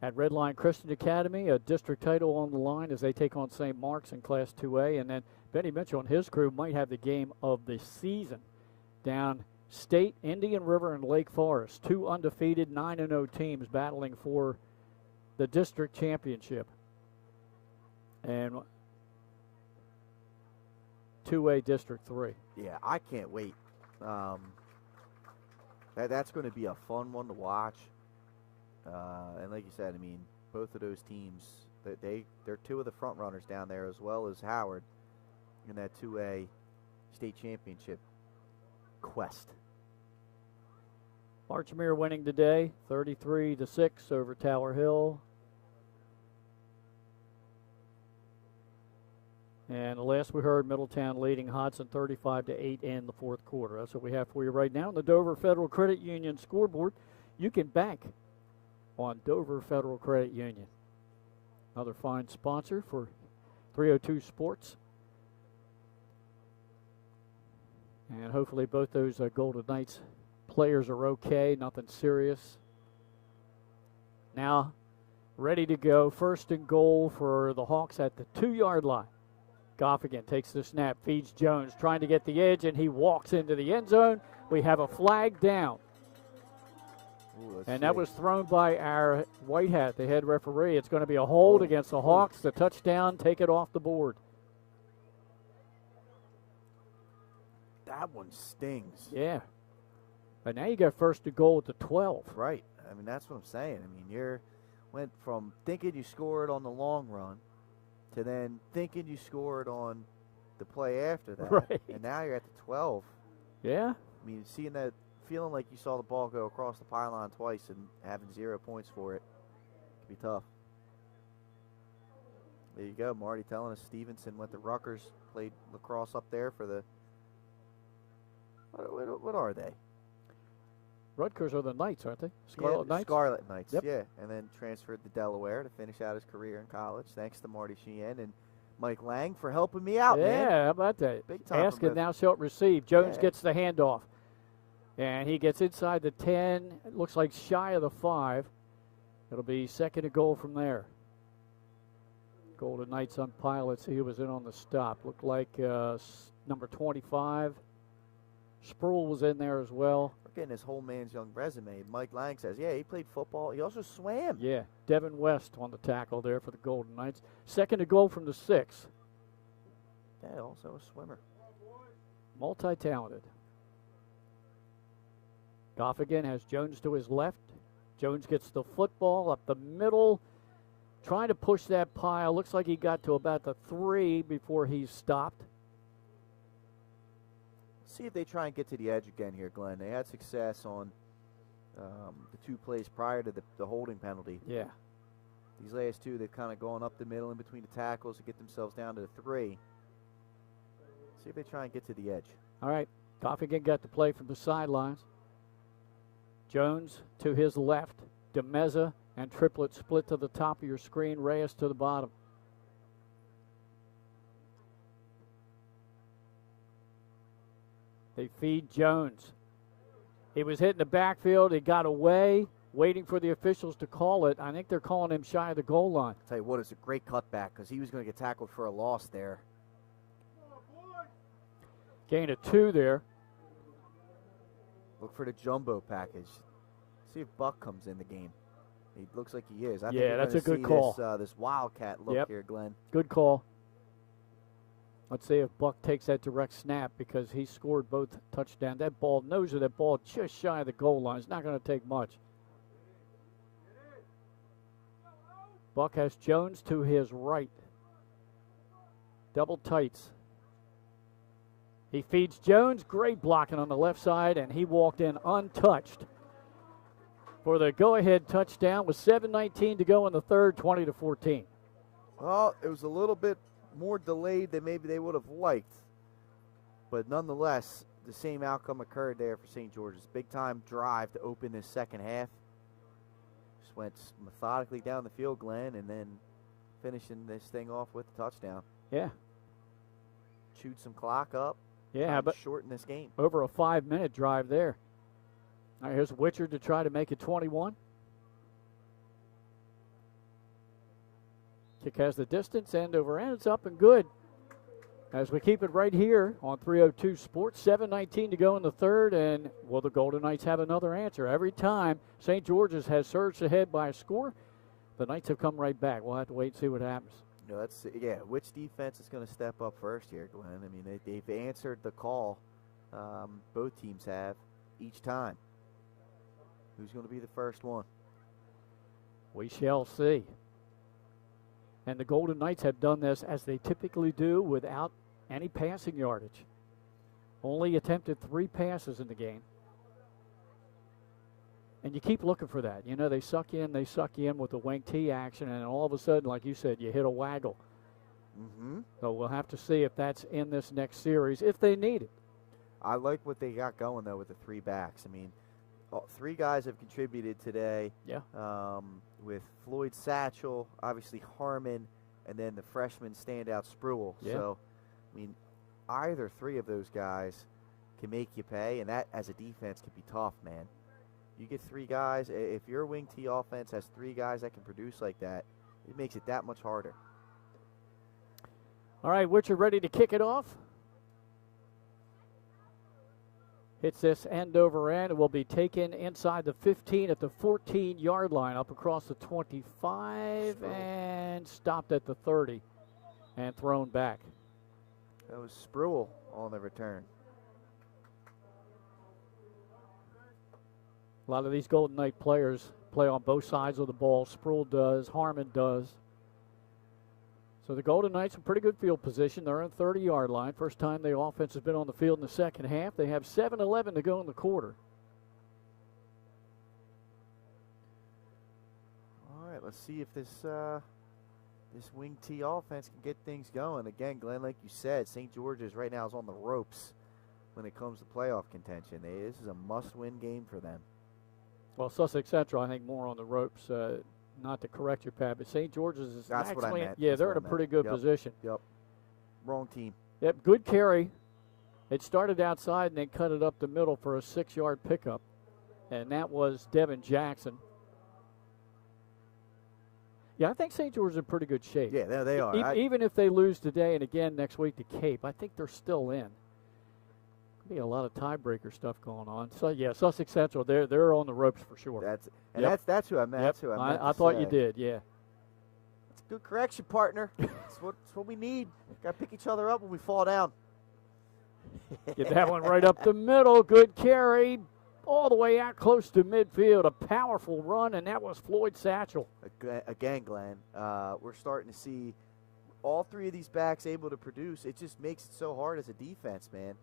at Redline Christian Academy, a district title on the line as they take on St. Mark's in Class 2A. And then Benny Mitchell and his crew might have the game of the season down State, Indian River, and Lake Forest. 2 undefeated 9-0 teams battling for the district championship. And 2A District 3. Yeah, I can't wait. That's going to be a fun one to watch. And like you said, I mean, both of those teams, they're 2 of the front runners down there, as well as Howard in that 2A state championship quest. Archmere winning today, 33-6 over Tower Hill. And the last we heard, Middletown leading Hodson 35-8 in the 4th quarter. That's what we have for you right now on the Dover Federal Credit Union scoreboard. You can bank on Dover Federal Credit Union. Another fine sponsor for 302 Sports. And hopefully both those Golden Knights players are okay, nothing serious. Now, ready to go, 1st and goal for the Hawks at the 2-yard line. Goff again takes the snap, feeds Jones, trying to get the edge, and he walks into the end zone. We have a flag down. And that was thrown by our white hat, the head referee. It's going to be a hold against the Hawks. The touchdown, take it off the board. That one stings. Yeah. But now you got 1st and goal at the 12. Right. I mean, that's what I'm saying. I mean, you went from thinking you scored on the long run to then thinking you scored on the play after that. Right. And now you're at the 12. Yeah. I mean, seeing that, feeling like you saw the ball go across the pylon twice and having 0 points for it could be tough. There you go, Marty telling us Stevenson went to Rutgers, played lacrosse up there for the, what are they? Rutgers are the Knights, aren't they? Scarlet Knights? Scarlet Knights, yep. Yeah. And then transferred to Delaware to finish out his career in college. Thanks to Marty Sheehan and Mike Lang for helping me out, man. Yeah, how about that? Big time. Ask it, now shalt receive. Jones gets the handoff. And he gets inside the 10. It looks like shy of the 5. It'll be 2nd and goal from there. Golden Knights on pilots. He was in on the stop. Looked like number 25. Sproul was in there as well. We're getting his whole man's young resume. Mike Lang says, yeah, he played football. He also swam. Yeah, Devin West on the tackle there for the Golden Knights. 2nd and goal from the 6. Yeah, also a swimmer. Multi-talented. Goff again has Jones to his left. Jones gets the football up the middle, trying to push that pile. Looks like he got to about the 3 before he stopped. See if they try and get to the edge again here, Glenn. They had success on the 2 plays prior to the holding penalty. Yeah. These last 2, they've kind of gone up the middle in between the tackles to get themselves down to the 3. See if they try and get to the edge. All right. Goff again got the play from the sidelines. Jones to his left. DeMeza and Triplett split to the top of your screen. Reyes to the bottom. They feed Jones. He was hitting the backfield. He got away, waiting for the officials to call it. I think they're calling him shy of the goal line. I'll tell you what, it's a great cutback because he was going to get tackled for a loss there. Gain of 2 there. Look for the jumbo package. See if Buck comes in the game. He looks like he is. I think Yeah, that's a good call. This Wildcat look here, Glenn. Good call. Let's see if Buck takes that direct snap because he scored both touchdowns. That ball, nose of that ball just shy of the goal line. It's not going to take much. Buck has Jones to his right. Double tights. He feeds Jones. Great blocking on the left side, and he walked in untouched for the go-ahead touchdown with 7:19 to go in the third, 20-14. Well, it was a little bit more delayed than maybe they would have liked. But nonetheless, the same outcome occurred there for St. George's. Big-time drive to open this second half. Just went methodically down the field, Glenn, and then finishing this thing off with a touchdown. Yeah. Chewed some clock up. Yeah, but shorten this game. Over a 5-minute drive there. All right, here's Witcher to try to make it 21. Kick has the distance, end over end. It's up and good. As we keep it right here on 302 Sports, 7:19 to go in the third, and will the Golden Knights have another answer? Every time St. George's has surged ahead by a score, the Knights have come right back. We'll have to wait and see what happens. No, which defense is going to step up first here, Glenn? I mean, they've answered the call. Both teams have each time. Who's going to be the first one? We shall see. And the Golden Knights have done this as they typically do without any passing yardage. Only attempted 3 passes in the game. And you keep looking for that. You know, they suck you in with the wing T action, and all of a sudden, like you said, you hit a waggle. Mm-hmm. So we'll have to see if that's in this next series, if they need it. I like what they got going, though, with the 3 backs. I mean, 3 guys have contributed today. Yeah. With Floyd Satchel, obviously Harmon, and then the freshman standout Sproul. Yeah. So, I mean, either 3 of those guys can make you pay, and that as a defense can be tough, man. You get 3 guys. If your wing T offense has 3 guys that can produce like that, it makes it that much harder. All right, Witcher ready to kick it off. Hits this end over end. It will be taken inside the 15 at the 14-yard line, up across the 25, and stopped at the 30 and thrown back. That was Spruill on the return. A lot of these Golden Knight players play on both sides of the ball. Spruill does, Harmon does. So the Golden Knights in pretty good field position. They're on the 30-yard line. First time the offense has been on the field in the second half. They have 7:11 to go in the quarter. All right, let's see if this wing T offense can get things going. Again, Glenn, like you said, St. George's right now is on the ropes when it comes to playoff contention. This is a must-win game for them. Well, Sussex Central, I think, more on the ropes. Not to correct you, Pat, but St. George's is That's actually, what I meant. yeah, That's they're what in a I pretty meant. good position. Yep. Wrong team. Yep, good carry. It started outside and they cut it up the middle for a 6-yard pickup, and that was Devin Jackson. Yeah, I think St. George is in pretty good shape. Yeah, they are. Even if they lose today and again next week to Cape, I think they're still in. Be a lot of tiebreaker stuff going on. So yeah, Sussex Central, they're on the ropes for sure. That's who I meant. Yep. That's who I meant. I thought you did. Yeah. That's a good correction, partner. That's what we need. Got to pick each other up when we fall down. Get that one right up the middle. Good carry, all the way out close to midfield. A powerful run, and that was Floyd Satchel. Again, Glenn, we're starting to see all 3 of these backs able to produce. It just makes it so hard as a defense, man.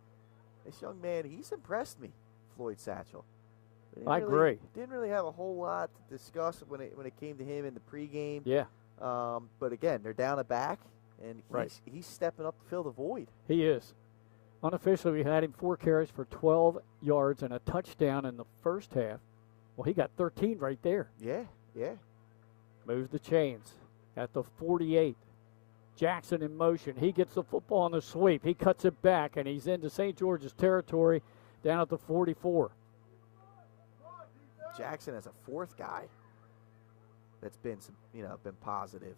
This young man, he's impressed me, Floyd Satchel. I agree. Didn't really have a whole lot to discuss when it came to him in the pregame. Yeah. But again, they're down a back, and he's stepping up to fill the void. He is. Unofficially, we had him 4 carries for 12 yards and a touchdown in the first half. Well, he got 13 right there. Yeah. Moves the chains at the 48. Jackson in motion. He gets the football on the sweep. He cuts it back, and he's into St. George's territory down at the 44. Jackson as a 4th guy that's been positive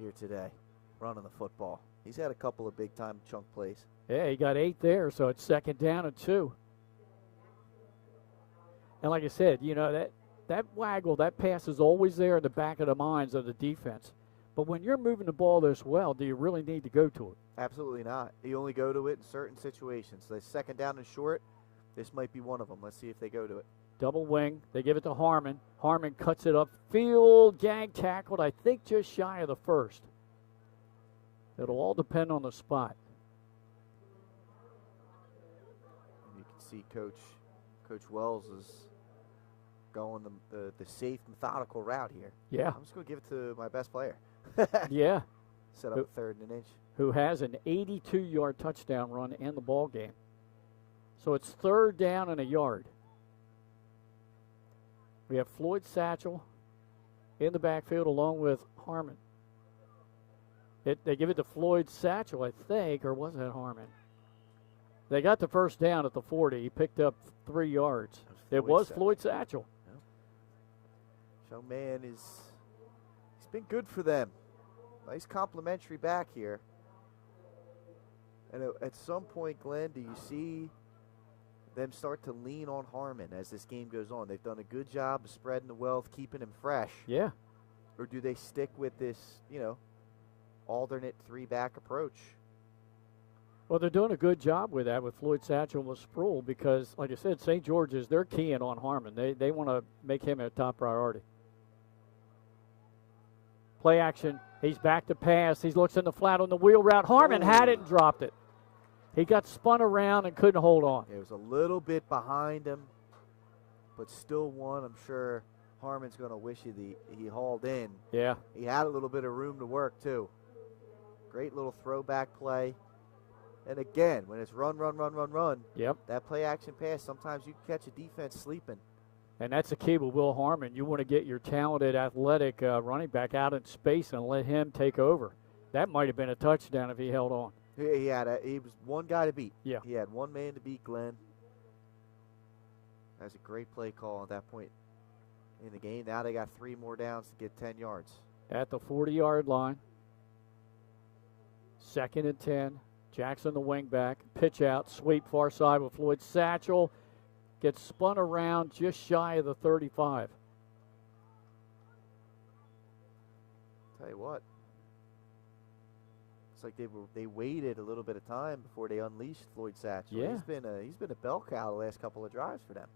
here today, running the football. He's had a couple of big-time chunk plays. Yeah, he got 8 there, so it's 2nd down and 2. And like I said, that waggle, that pass is always there in the back of the minds of the defense. But when you're moving the ball this well, do you really need to go to it? Absolutely not. You only go to it in certain situations. The 2nd down and short, this might be one of them. Let's see if they go to it. Double wing. They give it to Harmon. Harmon cuts it upfield. Gang tackled, I think, just shy of the 1st. It'll all depend on the spot. You can see Coach Wells is going the safe, methodical route here. Yeah. I'm just going to give it to my best player. Yeah. Set up a 3rd and an inch. Who has an 82-yard touchdown run in the ball game. So it's 3rd down and a yard. We have Floyd Satchel in the backfield along with Harmon. They give it to Floyd Satchel, I think, or was that Harmon? They got the 1st down at the 40. He picked up 3 yards. It was Floyd Satchel. Young man he's been good for them. Nice complimentary back here. And at some point, Glenn, do you see them start to lean on Harmon as this game goes on? They've done a good job of spreading the wealth, keeping him fresh. Yeah. Or do they stick with this, alternate 3-back approach? Well, they're doing a good job with that with Floyd Satchel and Spruill because, like I said, St. George's, they're keying on Harmon. They want to make him a top priority. Play action. He's back to pass. He looks in the flat on the wheel route. Harmon had it and dropped it. He got spun around and couldn't hold on. It was a little bit behind him, but still one. I'm sure Harmon's going to wish he hauled in. Yeah. He had a little bit of room to work, too. Great little throwback play. And again, when it's run, yep, that play action pass, sometimes you can catch a defense sleeping. And that's the key with Will Harmon. You want to get your talented, athletic running back out in space and let him take over. That might have been a touchdown if he held on. He was one guy to beat. Yeah. He had one man to beat, Glenn. That's a great play call at that point in the game. Now they got 3 more downs to get 10 yards. At the 40-yard line. 2nd and 10. Jackson, the wing back. Pitch out. Sweep far side with Floyd Satchel. Gets spun around just shy of the 35. Tell you what. It's like they waited a little bit of time before they unleashed Floyd Satchel. Yeah. He's been a bell cow the last couple of drives for them.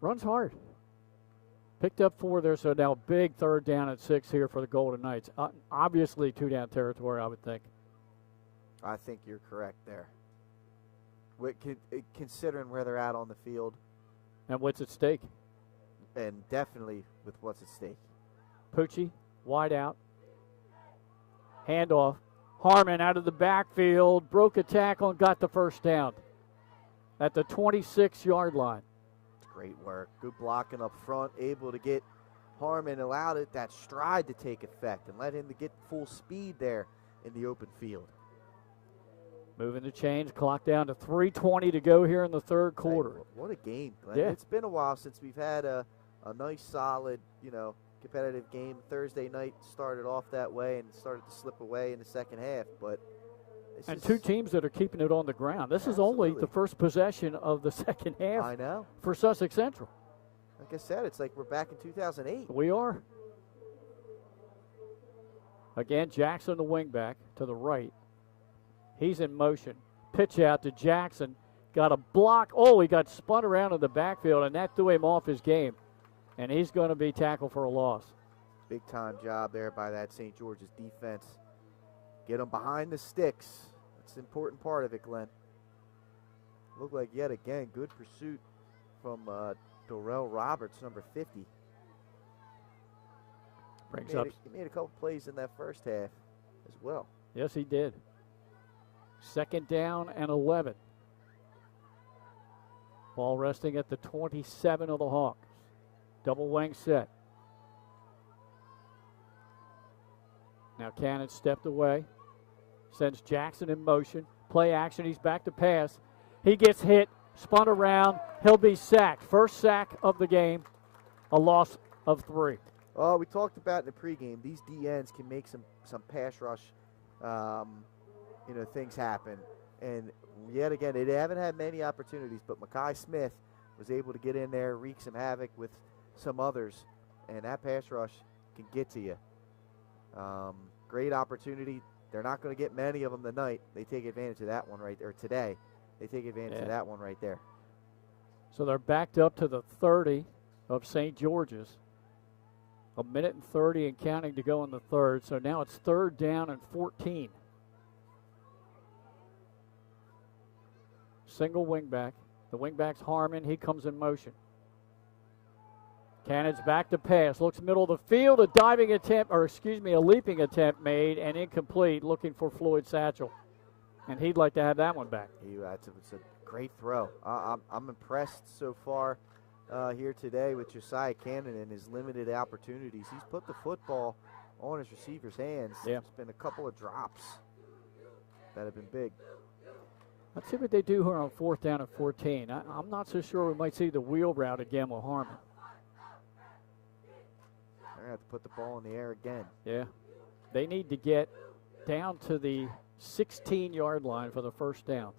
Runs hard. Picked up 4 there, so now big 3rd down and 6 here for the Golden Knights. Obviously 2-down territory, I would think. I think you're correct there. Considering where they're at on the field. And what's at stake? And definitely with what's at stake. Pucci, wide out. Handoff. Harmon out of the backfield. Broke a tackle and got the 1st down. At the 26-yard line. Great work. Good blocking up front. Able to get Harmon, allowed that stride to take effect and let him to get full speed there in the open field. Moving the chains. Clock down to 3:20 to go here in the 3rd quarter. Hey, what a game, Glenn. Yeah. It's been a while since we've had a nice, solid, competitive game. Thursday night started off that way and started to slip away in the second half, but and 2 teams that are keeping it on the ground. This Absolutely. is only the first possession of the second half. I know. For Sussex Central. Like I said, it's like we're back in 2008. We are. Again, Jackson, the wingback, to the right. He's in motion. Pitch out to Jackson. Got a block. Oh, he got spun around in the backfield, and that threw him off his game. And he's going to be tackled for a loss. Big time job there by that St. George's defense. Get them behind the sticks. That's an important part of it, Glenn. Looked like yet again good pursuit from Dorrell Roberts, number 50. He made a couple plays in that first half as well. Yes, he did. 2nd down and 11. Ball resting at the 27 of the Hawks. Double wing set. Now Cannon stepped away. Sends Jackson in motion. Play action. He's back to pass. He gets hit. Spun around. He'll be sacked. First sack of the game. A loss of 3. Oh, we talked about in the pregame. These DNs can make some pass rush, things happen. And yet again, they haven't had many opportunities, but Mekhi Smith was able to get in there, wreak some havoc with some others, and that pass rush can get to you. Great opportunity. They're not going to get many of them tonight. They take advantage of that one right there today. They take advantage of that one right there. So they're backed up to the 30 of St. George's. 1:30 and counting to go in the 3rd. So now it's 3rd down and 14. Single wingback. The wingback's Harmon. He comes in motion. Cannon's back to pass. Looks middle of the field. A leaping attempt made and incomplete. Looking for Floyd Satchel. And he'd like to have that one back. It's a great throw. I'm impressed so far here today with Josiah Cannon and his limited opportunities. He's put the football on his receiver's hands. Yeah. There's been a couple of drops that have been big. Let's see what they do here on 4th down and 14. I'm not so sure we might see the wheel route again with Harmon. They're going to have to put the ball in the air again. Yeah. They need to get down to the 16-yard line for the 1st down.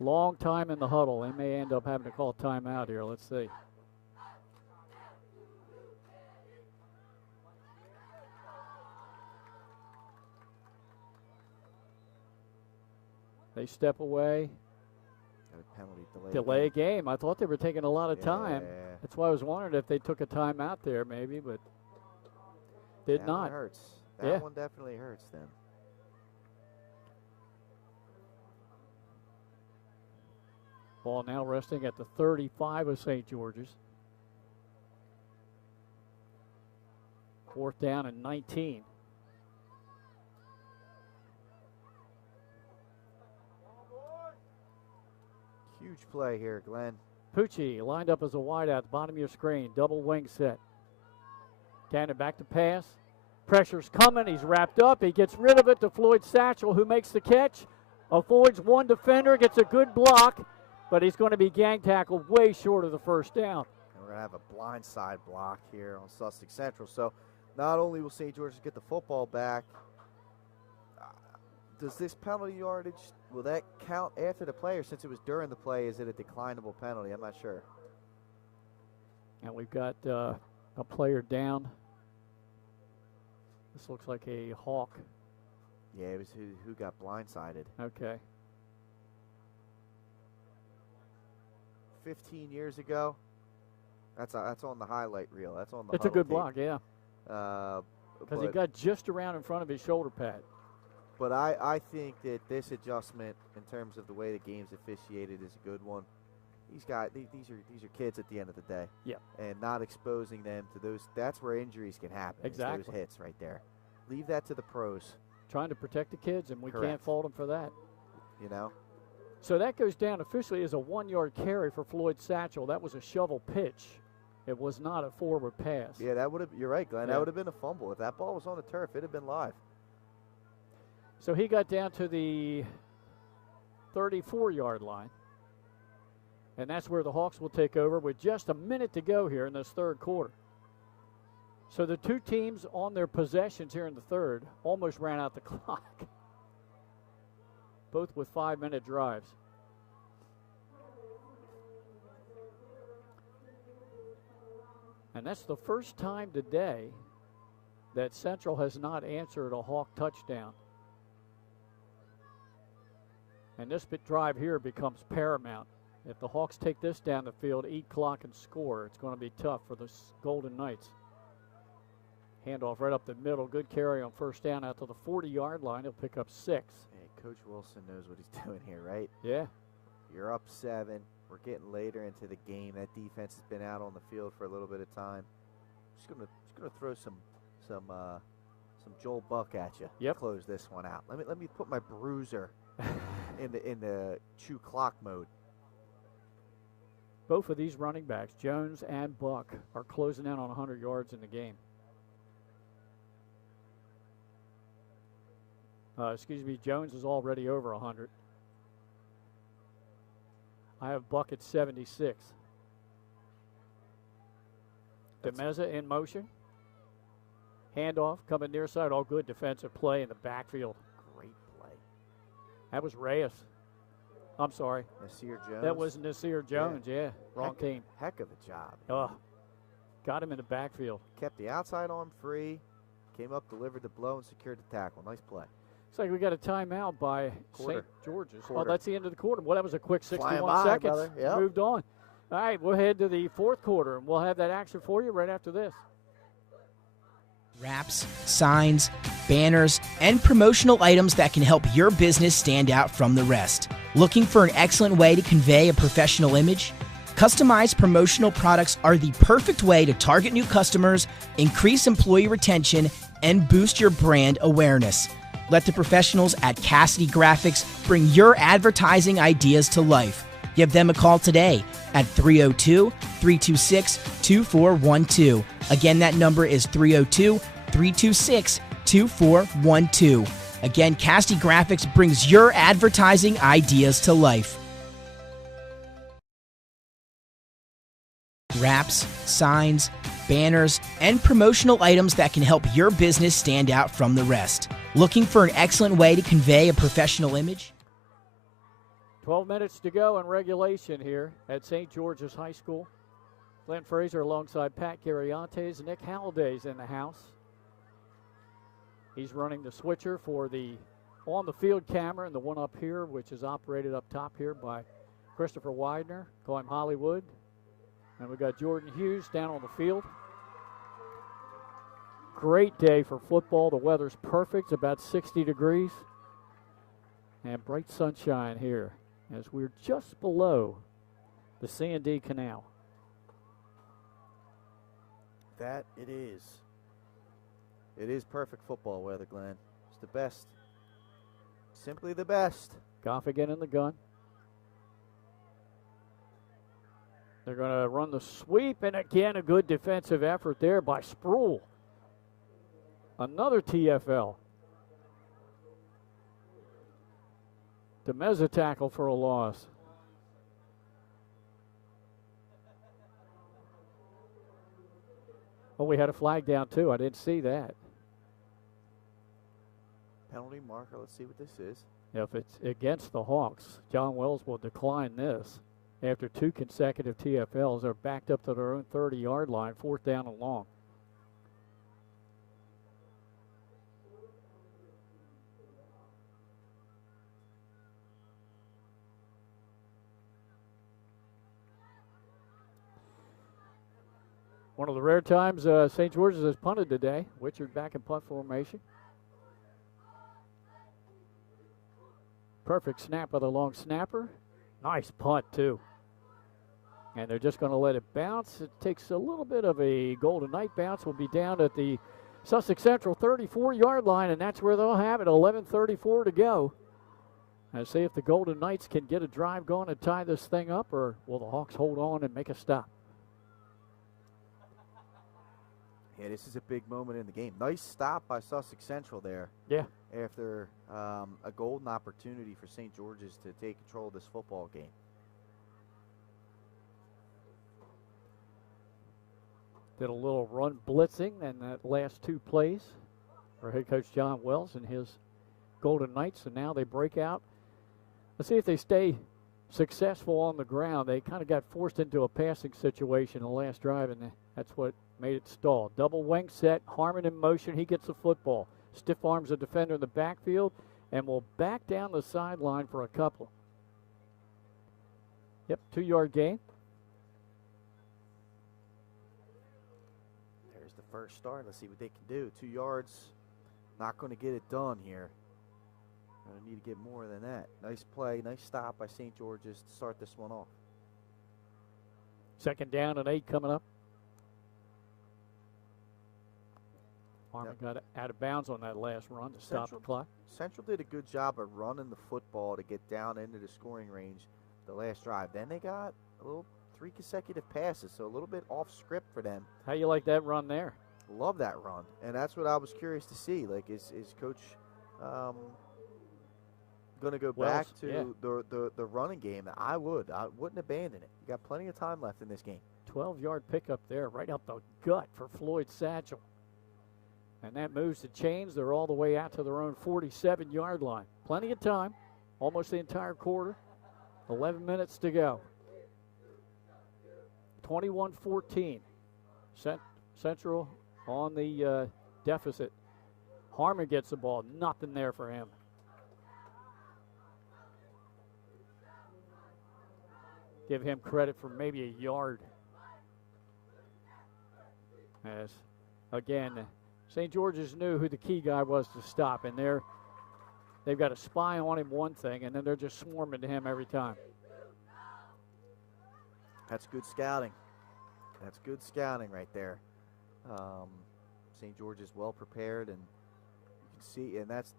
Long time in the huddle. They may end up having to call timeout here. Let's see. They step away. Penalty delay game. I thought they were taking a lot of time. That's why I was wondering if they took a timeout there maybe, but did that not. One hurts. That one definitely hurts them. Ball now resting at the 35 of St. George's. 4th down and 19. Huge play here, Glenn. Pucci lined up as a wideout at the bottom of your screen. Double wing set. Cannon back to pass. Pressure's coming. He's wrapped up. He gets rid of it to Floyd Satchel, who makes the catch. Avoids one defender, gets a good block, but he's going to be gang tackled way short of the first down. And we're going to have a blindside block here on Sussex Central. So not only will St. George's get the football back, does this penalty yardage, will that count after the play, or since it was during the play, is it a declinable penalty? I'm not sure. And we've got a player down. This looks like a Hawk. Yeah, it was who got blindsided. Okay. 15 years ago. That's on the highlight reel. That's on the. It's a good tape. block, yeah. Because he got just around in front of his shoulder pad. But I think that this adjustment in terms of the way the game's officiated is a good one. These are kids at the end of the day. Yeah. And not exposing them to those. That's where injuries can happen. Exactly. Those hits right there. Leave that to the pros. Trying to protect the kids, and we Correct. can't fault them for that. You know. So that goes down officially as a 1-yard carry for Floyd Satchel. That was a shovel pitch. It was not a forward pass. Yeah, that would have. You're right, Glenn. Yeah. That would have been a fumble. If that ball was on the turf, it'd have been live. So he got down to the 34-yard line. And that's where the Hawks will take over with just a minute to go here in this third quarter. So the two teams on their possessions here in the third almost ran out the clock. Both with 5-minute drives. And that's the first time today that Central has not answered a Hawk touchdown. And this drive here becomes paramount. If the Hawks take this down the field, eat clock and score, it's going to be tough for the Golden Knights. Handoff right up the middle. Good carry on first down out to the 40-yard line. He'll pick up 6. Hey, Coach Wilson knows what he's doing here, right? Yeah. You're up 7. We're getting later into the game. That defense has been out on the field for a little bit of time. Just gonna throw some Joel Buck at you. Yep. Close this one out. Let me put my bruiser in the chew clock mode. Both of these running backs, Jones and Buck, are closing in on 100 yards in the game. Jones is already over 100. I have Buck at 76. DeMeza in motion. Handoff coming near side. All good defensive play in the backfield. Great play. That was Reyes. I'm sorry. Nasir Jones. That was Nasir Jones, yeah. Wrong team. Heck of a job. Got him in the backfield. Kept the outside arm free. Came up, delivered the blow, and secured the tackle. Nice play. Looks like we got a timeout by St. George's. Quarter. Oh, that's the end of the quarter. Well, that was a quick 61 by, seconds. brother. Yep. Moved on. All right, we'll head to the fourth quarter, and we'll have that action for you right after this. Wraps, signs, banners, and promotional items that can help your business stand out from the rest. Looking for an excellent way to convey a professional image? Customized promotional products are the perfect way to target new customers, increase employee retention, and boost your brand awareness. Let the professionals at Cassidy Graphics bring your advertising ideas to life. Give them a call today at 302-326-2412. Again, that number is 302-326-2412. Again, Cassidy Graphics brings your advertising ideas to life. Wraps, signs, banners, and promotional items that can help your business stand out from the rest. Looking for an excellent way to convey a professional image? 12 minutes to go in regulation here at St. George's High School. Glenn Fraser alongside Pat Carriantes. Nick Halliday's in the house. He's running the switcher for the on-the-field camera and the one up here, which is operated up top here by Christopher Widener. Call him Hollywood. And we've got Jordan Hughes down on the field. Great day for football. The weather's perfect. It's about 60 degrees. And bright sunshine here as we're just below the C&D Canal. That it is. It is perfect football weather, Glenn. It's the best. Simply the best. Goff again in the gun. They're going to run the sweep, and again, a good defensive effort there by Sproul. Another TFL. Demeza tackle for a loss. Oh, we had a flag down too. I didn't see that. Penalty marker. Let's see what this is. If it's against the Hawks, John Wells will decline this. After 2 consecutive TFLs, they're backed up to their own 30-yard line, 4th down and long. One of the rare times St. George's has punted today. Wichard back in punt formation. Perfect snap by the long snapper. Nice punt, too. And they're just going to let it bounce. It takes a little bit of a Golden Knight bounce. Will be down at the Sussex Central 34-yard line, and that's where they'll have it. 11:34 to go. And see if the Golden Knights can get a drive going and tie this thing up, or will the Hawks hold on and make a stop? Yeah, this is a big moment in the game. Nice stop by Sussex Central there. Yeah. After a golden opportunity for St. George's to take control of this football game. Did a little run blitzing in that last 2 plays for head coach John Wells and his Golden Knights, and now they break out. Let's see if they stay successful on the ground. They kind of got forced into a passing situation in the last drive, and that's what made it stall. Double wing set, Harmon in motion. He gets the football. Stiff arms a defender in the backfield and will back down the sideline for a couple. Yep, 2-yard gain. There's the first start. Let's see what they can do. 2 yards, not going to get it done here. Going to need to get more than that. Nice play, nice stop by St. George's to start this one off. 2nd down and 8 coming up. Harmon got out of bounds on that last run to stop the clock. Central did a good job of running the football to get down into the scoring range the last drive. Then they got a little 3 consecutive passes, so a little bit off script for them. How you like that run there? Love that run, and that's what I was curious to see. Like, is Coach going to go back to the running game? I wouldn't abandon it. You got plenty of time left in this game. 12-yard pickup there, right up the gut for Floyd Satchel. And that moves the chains. They're all the way out to their own 47-yard line. Plenty of time, almost the entire quarter. 11 minutes to go. 21-14. Central on the deficit. Harmon gets the ball. Nothing there for him. Give him credit for maybe a yard. As, again, St. George's knew who the key guy was to stop, and they've got a spy on him, one thing, and then they're just swarming to him every time. That's good scouting. That's good scouting right there. St. George is well prepared, and you can see, and that's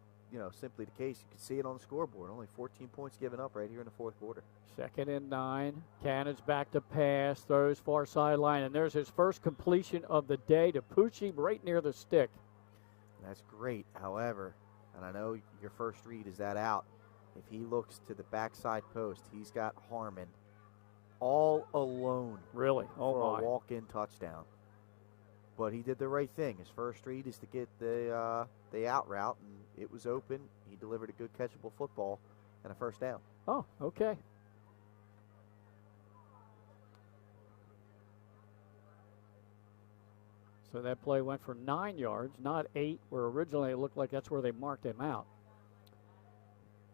simply the case. You can see it on the scoreboard. Only 14 points given up right here in the 4th quarter. 2nd and 9. Cannon's back to pass, throws far sideline, and there's his first completion of the day to Pucci right near the stick. That's great. However, and I know your first read is that out. If he looks to the backside post, he's got Harmon all alone. Really? Oh, for my. A walk-in touchdown. But he did the right thing. His first read is to get the out route, and it was open. He delivered a good catchable football and a first down. Oh, okay. So that play went for 9 yards, not 8, where originally it looked like that's where they marked him out.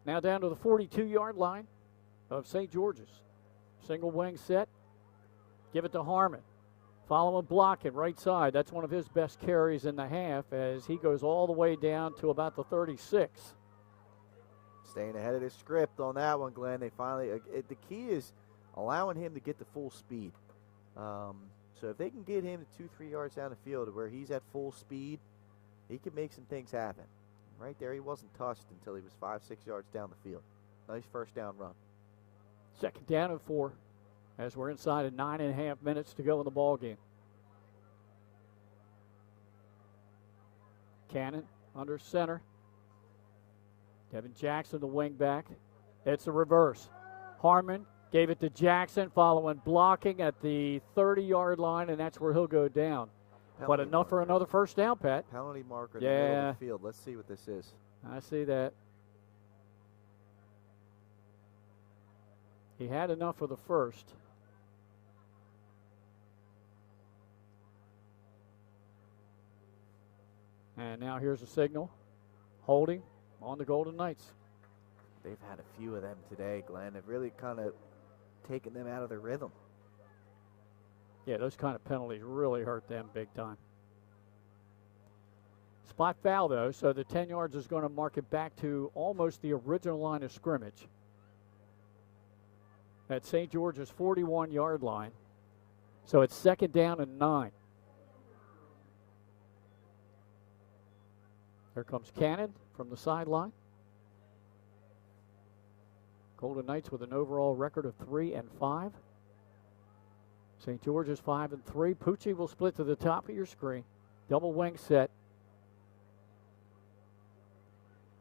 Now down to the 42-yard line of St. George's. Single wing set. Give it to Harmon. Follow him blocking right side. That's one of his best carries in the half as he goes all the way down to about the 36. Staying ahead of the script on that one, Glenn. They finally, the key is allowing him to get the full speed. So if they can get him to 2-3 yards down the field where he's at full speed, he can make some things happen. Right there, he wasn't touched until he was 5-6 yards down the field. Nice first down run. 2nd down and 4 as we're inside of 9.5 minutes to go in the ball game. Cannon under center. Devin Jackson, the wing back. It's a reverse. Harmon gave it to Jackson, following blocking at the 30-yard line, and that's where he'll go down. But enough for another first down, Pat. Penalty marker in the middle of the field. Let's see what this is. I see that. He had enough for the first. And now here's a signal. Holding on the Golden Knights. They've had a few of them today, Glenn. They've really kind of taken them out of their rhythm. Yeah, those kind of penalties really hurt them big time. Spot foul, though, so the 10 yards is going to mark it back to almost the original line of scrimmage. At St. George's 41-yard line. So it's 2nd down and 9. Here comes Cannon from the sideline. Golden Knights with an overall record of 3-5. St. George's 5-3. Pucci will split to the top of your screen. Double wing set.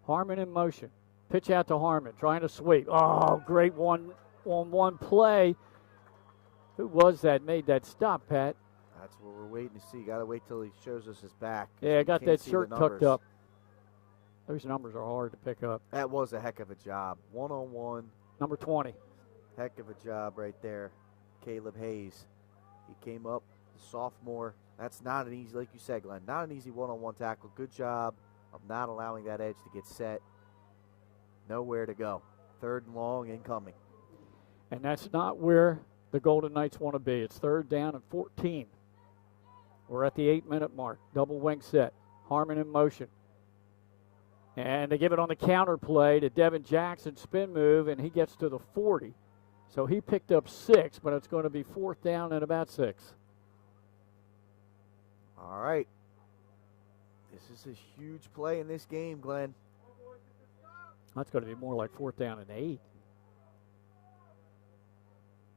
Harmon in motion. Pitch out to Harmon, trying to sweep. Oh, great one-on-one play. Who was that made that stop, Pat? That's what we're waiting to see. Got to wait till he shows us his back. Yeah, got that shirt tucked up. Those numbers are hard to pick up. That was a heck of a job. One-on-one. Number 20. Heck of a job right there. Caleb Hayes. He came up, the sophomore. That's not an easy, like you said, Glenn, not an easy one-on-one tackle. Good job of not allowing that edge to get set. Nowhere to go. 3rd and long incoming. And that's not where the Golden Knights want to be. It's 3rd down and 14. We're at the 8-minute mark. Double wing set. Harmon in motion. And they give it on the counter play to Devin Jackson, spin move, and he gets to the 40. So he picked up 6, but it's going to be 4th down and about 6. All right. This is a huge play in this game, Glenn. That's going to be more like 4th down and 8.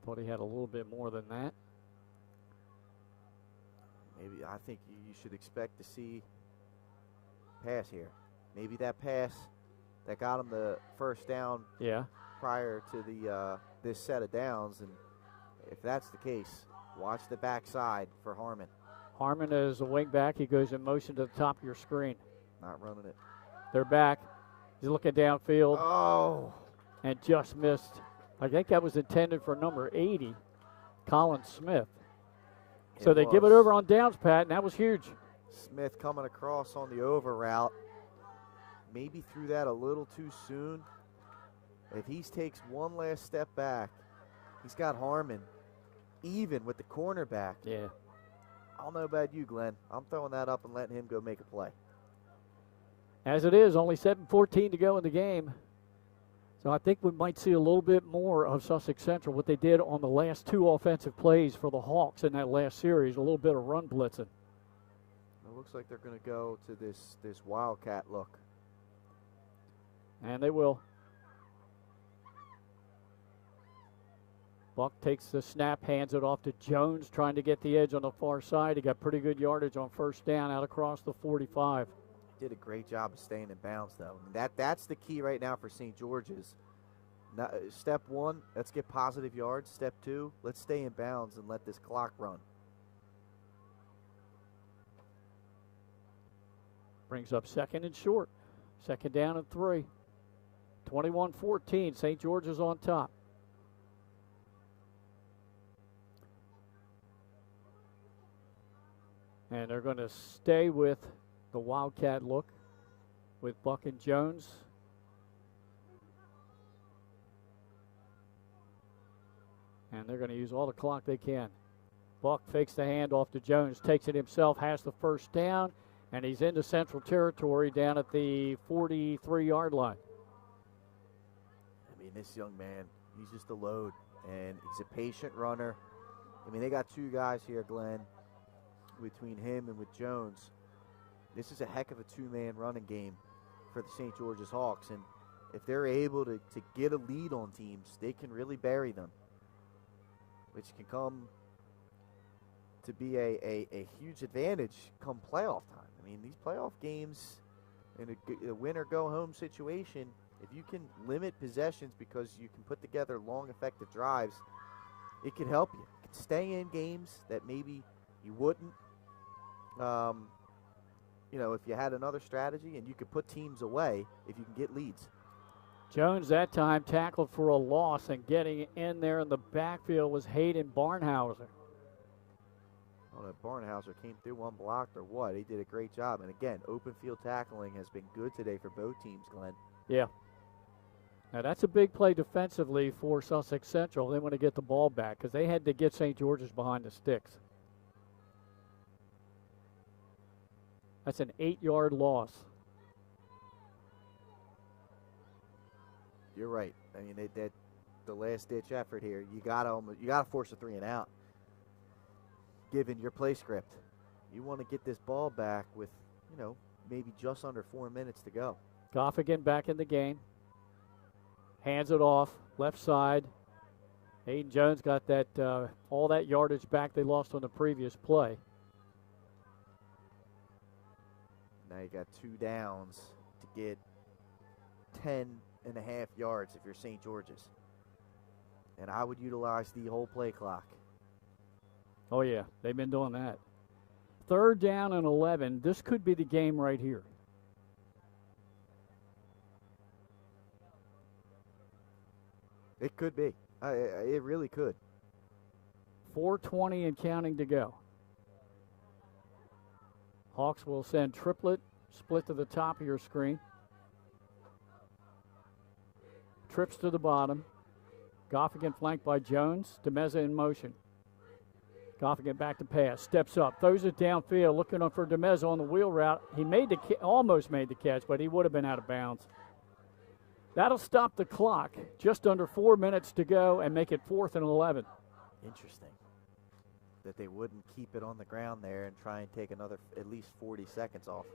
Thought he had a little bit more than that. Maybe I think you should expect to see pass here. Maybe that pass that got him the first down prior to the this set of downs. And if that's the case, watch the backside for Harmon. Harmon is a wing back. He goes in motion to the top of your screen. Not running it. They're back. He's looking downfield. Oh. And just missed. I think that was intended for number 80, Colin Smith. So they give it over on downs, Pat, and that was huge. Smith coming across on the over route. Maybe threw that a little too soon. If he takes one last step back, he's got Harmon even with the cornerback. Yeah. I don't know about you, Glenn. I'm throwing that up and letting him go make a play. As it is, only 7:14 to go in the game. So I think we might see a little bit more of Sussex Central, what they did on the last 2 offensive plays for the Hawks in that last series, a little bit of run blitzing. It looks like they're going to go to this Wildcat look. And they will. Buck takes the snap, hands it off to Jones, trying to get the edge on the far side. He got pretty good yardage on 1st down out across the 45. Did a great job of staying in bounds, though. That's the key right now for St. George's. Now, step 1, let's get positive yards. Step 2, let's stay in bounds and let this clock run. Brings up 2nd and short. 2nd down and 3. 21-14. St. George's on top. And they're going to stay with the Wildcat look with Buck and Jones. And they're going to use all the clock they can. Buck fakes the handoff to Jones, takes it himself, has the 1st down, and he's into Central territory down at the 43-yard line. I mean, this young man, he's just a load, and he's a patient runner. I mean, they got 2 guys here, Glenn, between him and with Jones. This is a heck of a 2-man running game for the St. George's Hawks, and if they're able to get a lead on teams, they can really bury them, which can come to be a huge advantage come playoff time. I mean, these playoff games in a win or go home situation, if you can limit possessions because you can put together long, effective drives, it could help you. You could stay in games that maybe you wouldn't. If you had another strategy, and you could put teams away if you can get leads. Jones that time tackled for a loss, and getting in there in the backfield was Hayden Barnhauser. I don't know if Barnhauser came through unblocked or what. He did a great job. And again, open field tackling has been good today for both teams, Glenn. Yeah. Now that's a big play defensively for Sussex Central. They want to get the ball back because they had to get St. George's behind the sticks. That's an 8-yard loss. You're right. I mean, the last-ditch effort here. You gotta force a 3 and out. Given your play script, you want to get this ball back with, maybe just under 4 minutes to go. Goffigan back in the game. Hands it off, left side. Hayden Jones got that all that yardage back they lost on the previous play. Now you got 2 downs to get 10 and a half yards if you're St. George's. And I would utilize the whole play clock. Oh, yeah, they've been doing that. 3rd down and 11. This could be the game right here. It could be. It really could. 4:20 and counting to go. Hawks will send triplet, split to the top of your screen. Trips to the bottom. Goffigan flanked by Jones. DeMeza in motion. Goffigan back to pass. Steps up. Throws it downfield. Looking for DeMeza on the wheel route. He almost made the catch, but he would have been out of bounds. That'll stop the clock. Just under 4 minutes to go and make it 4th and 11. Interesting that they wouldn't keep it on the ground there and try and take another at least 40 seconds off.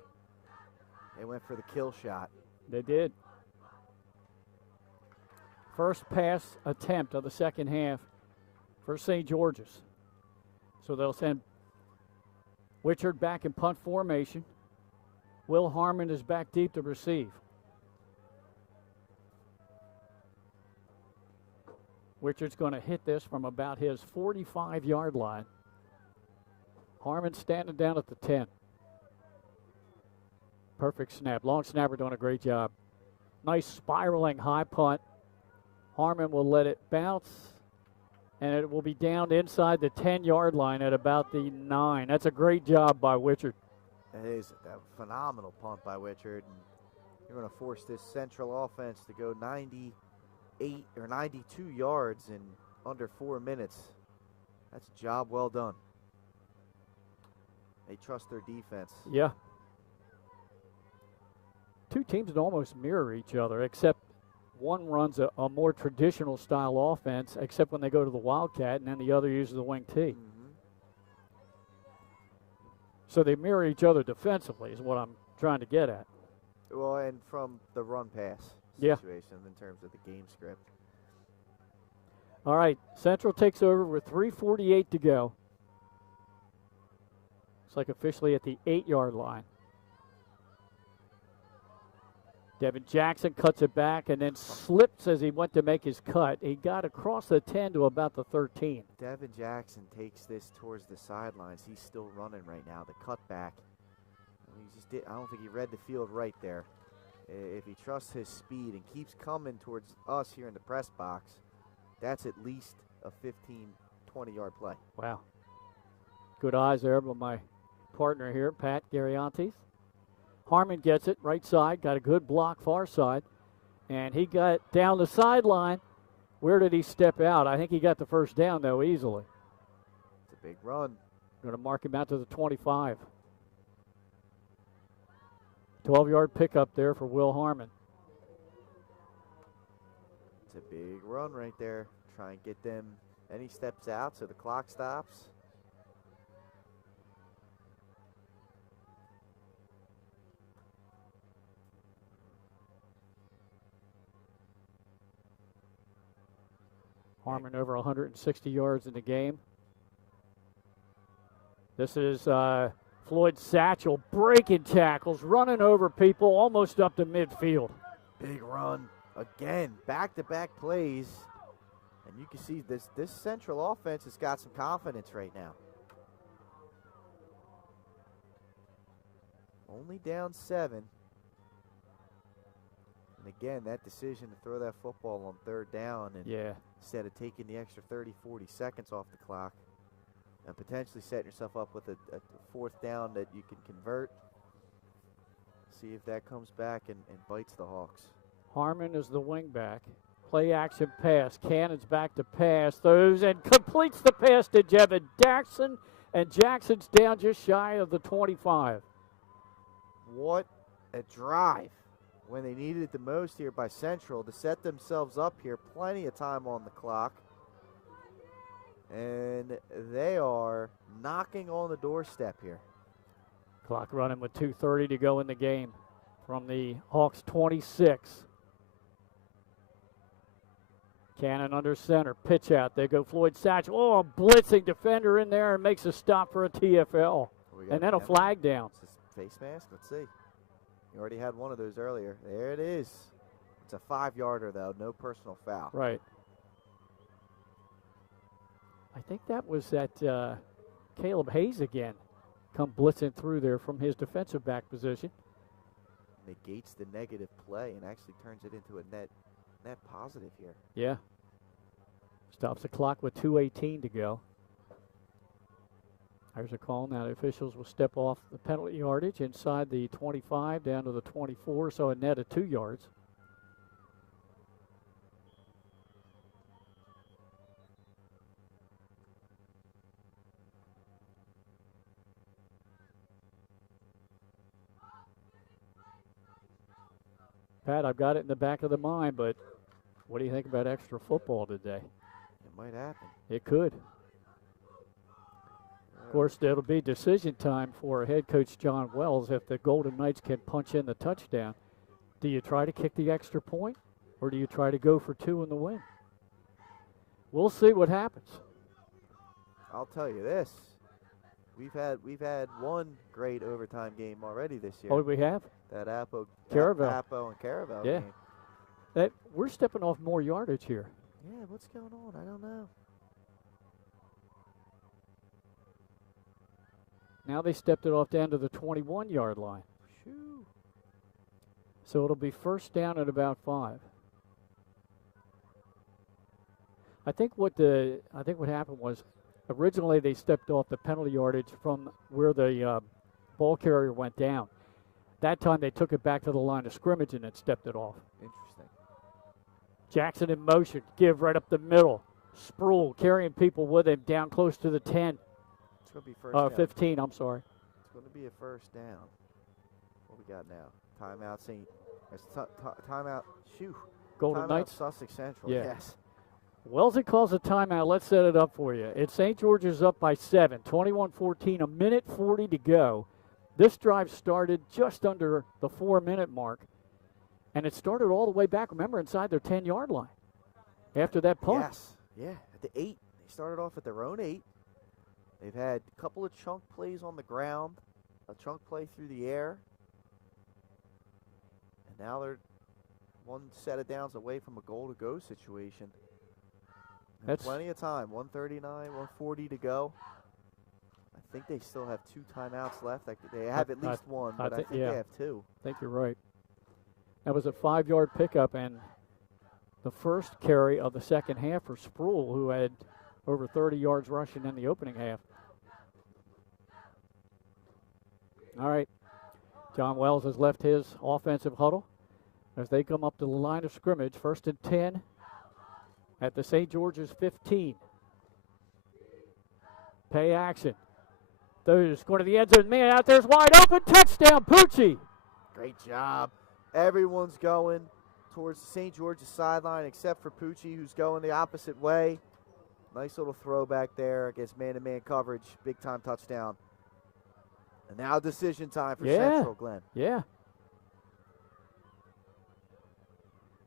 They went for the kill shot. They did. First pass attempt of the second half for St. George's. So they'll send Wichard back in punt formation. Will Harmon is back deep to receive. Wichard's going to hit this from about his 45-yard line. Harmon standing down at the 10. Perfect snap. Long snapper doing a great job. Nice spiraling high punt. Harmon will let it bounce, and it will be down inside the 10-yard line at about the 9. That's a great job by Wichard. It is a phenomenal punt by Wichard. And you're going to force this Central offense to go 98 or 92 yards in under 4 minutes. That's a job well done. They trust their defense. Yeah. Two teams that almost mirror each other, except one runs a more traditional style offense, except when they go to the Wildcat, and then the other uses the wing T. Mm-hmm. So they mirror each other defensively is what I'm trying to get at. Well, and from the run-pass Yeah. situation in terms of the game script. All right, Central takes over with 3:48 to go. It's like officially at the 8-yard line. Devin Jackson cuts it back and then slips as he went to make his cut. He got across the 10 to about the 13. Devin Jackson takes this towards the sidelines. He's still running right now. The cutback. I don't think he read the field right there. If he trusts his speed and keeps coming towards us here in the press box, that's at least a 15, 20-yard play. Wow. Good eyes there by my partner here, Pat Gariantes. Harmon gets it right side, got a good block far side, and he got down the sideline. Where did he step out? I think he got the first down, though, easily. It's a big run. Going to mark him out to the 25. 12-yard pickup there for Will Harmon. It's a big run right there. Try and get them any steps out so the clock stops. Harmon over 160 yards in the game. This is Floyd Satchel breaking tackles, running over people almost up to midfield. Big run again, back-to-back plays. And you can see this Central offense has got some confidence right now. Only down 7. And again, that decision to throw that football on 3rd down and instead of taking the extra 30, 40 seconds off the clock and potentially setting yourself up with a 4th down that you can convert. See if that comes back and bites the Hawks. Harmon is the wing back. Play action pass. Cannon's back to pass. Throws and completes the pass to Jevin Jackson. And Jackson's down just shy of the 25. What a drive when they needed it the most here by Central to set themselves up here. Plenty of time on the clock. And they are knocking on the doorstep here. Clock running with 2:30 to go in the game from the Hawks 26. Cannon under center, pitch out. They go Floyd Satchel. Oh, a blitzing defender in there and makes a stop for a TFL. And then a flag down. Is this face mask? Let's see. You already had one of those earlier. There it is. It's a 5-yarder, though. No personal foul. Right. I think that was that Caleb Hayes again come blitzing through there from his defensive back position. Negates the negative play and actually turns it into a net positive here. Yeah. Stops the clock with 2:18 to go. There's a call. Now the officials will step off the penalty yardage inside the 25 down to the 24, so a net of 2 yards. Pat, I've got it in the back of the mind, but what do you think about extra football today? It might happen. It could. Of course, it'll be decision time for head coach John Wells if the Golden Knights can punch in the touchdown. Do you try to kick the extra point, or do you try to go for 2 in the win? We'll see what happens. I'll tell you this. We've had one great overtime game already this year. Oh, we have? That Appo and Caravel game. We're stepping off more yardage here. Yeah, what's going on? I don't know. Now they stepped it off down to the 21-yard line. Shoo. So it'll be first down at about 5. I think what happened was originally they stepped off the penalty yardage from where the ball carrier went down. That time they took it back to the line of scrimmage and then stepped it off. Interesting. Jackson in motion, give right up the middle. Sproul carrying people with him down close to the 10. It's going to be first down. 15, I'm sorry. It's going to be a first down. What we got now? Timeout, timeout, Golden timeout Knights? Sussex Central, Yeah. yes. Wellesley calls a timeout. Let's set it up for you. It's St. George's up by 7, 21-14, a minute 40 to go. This drive started just under the 4-minute mark, and it started all the way back, remember, inside their 10-yard line after that punt. Yes, yeah, at the 8. They started off at their own 8. They've had a couple of chunk plays on the ground, a chunk play through the air, and now they're one set of downs away from a goal-to-go situation. That's plenty of time, 1:39, 1:40 to go. I think they still have 2 timeouts left. They have at least one, but I think they have 2. I think you're right. That was a 5-yard pickup, and the first carry of the second half for Sproul, who had over 30 yards rushing in the opening half. All right. John Wells has left his offensive huddle as they come up to the line of scrimmage. 1st and 10 at the St. George's 15. Pay action. Those going to the end zone. Man out there's wide open. Touchdown, Pucci. Great job. Everyone's going towards the St. George's sideline except for Pucci, who's going the opposite way. Nice little throwback there against man-to-man coverage. Big-time touchdown. And now decision time for Central, Glenn. Yeah.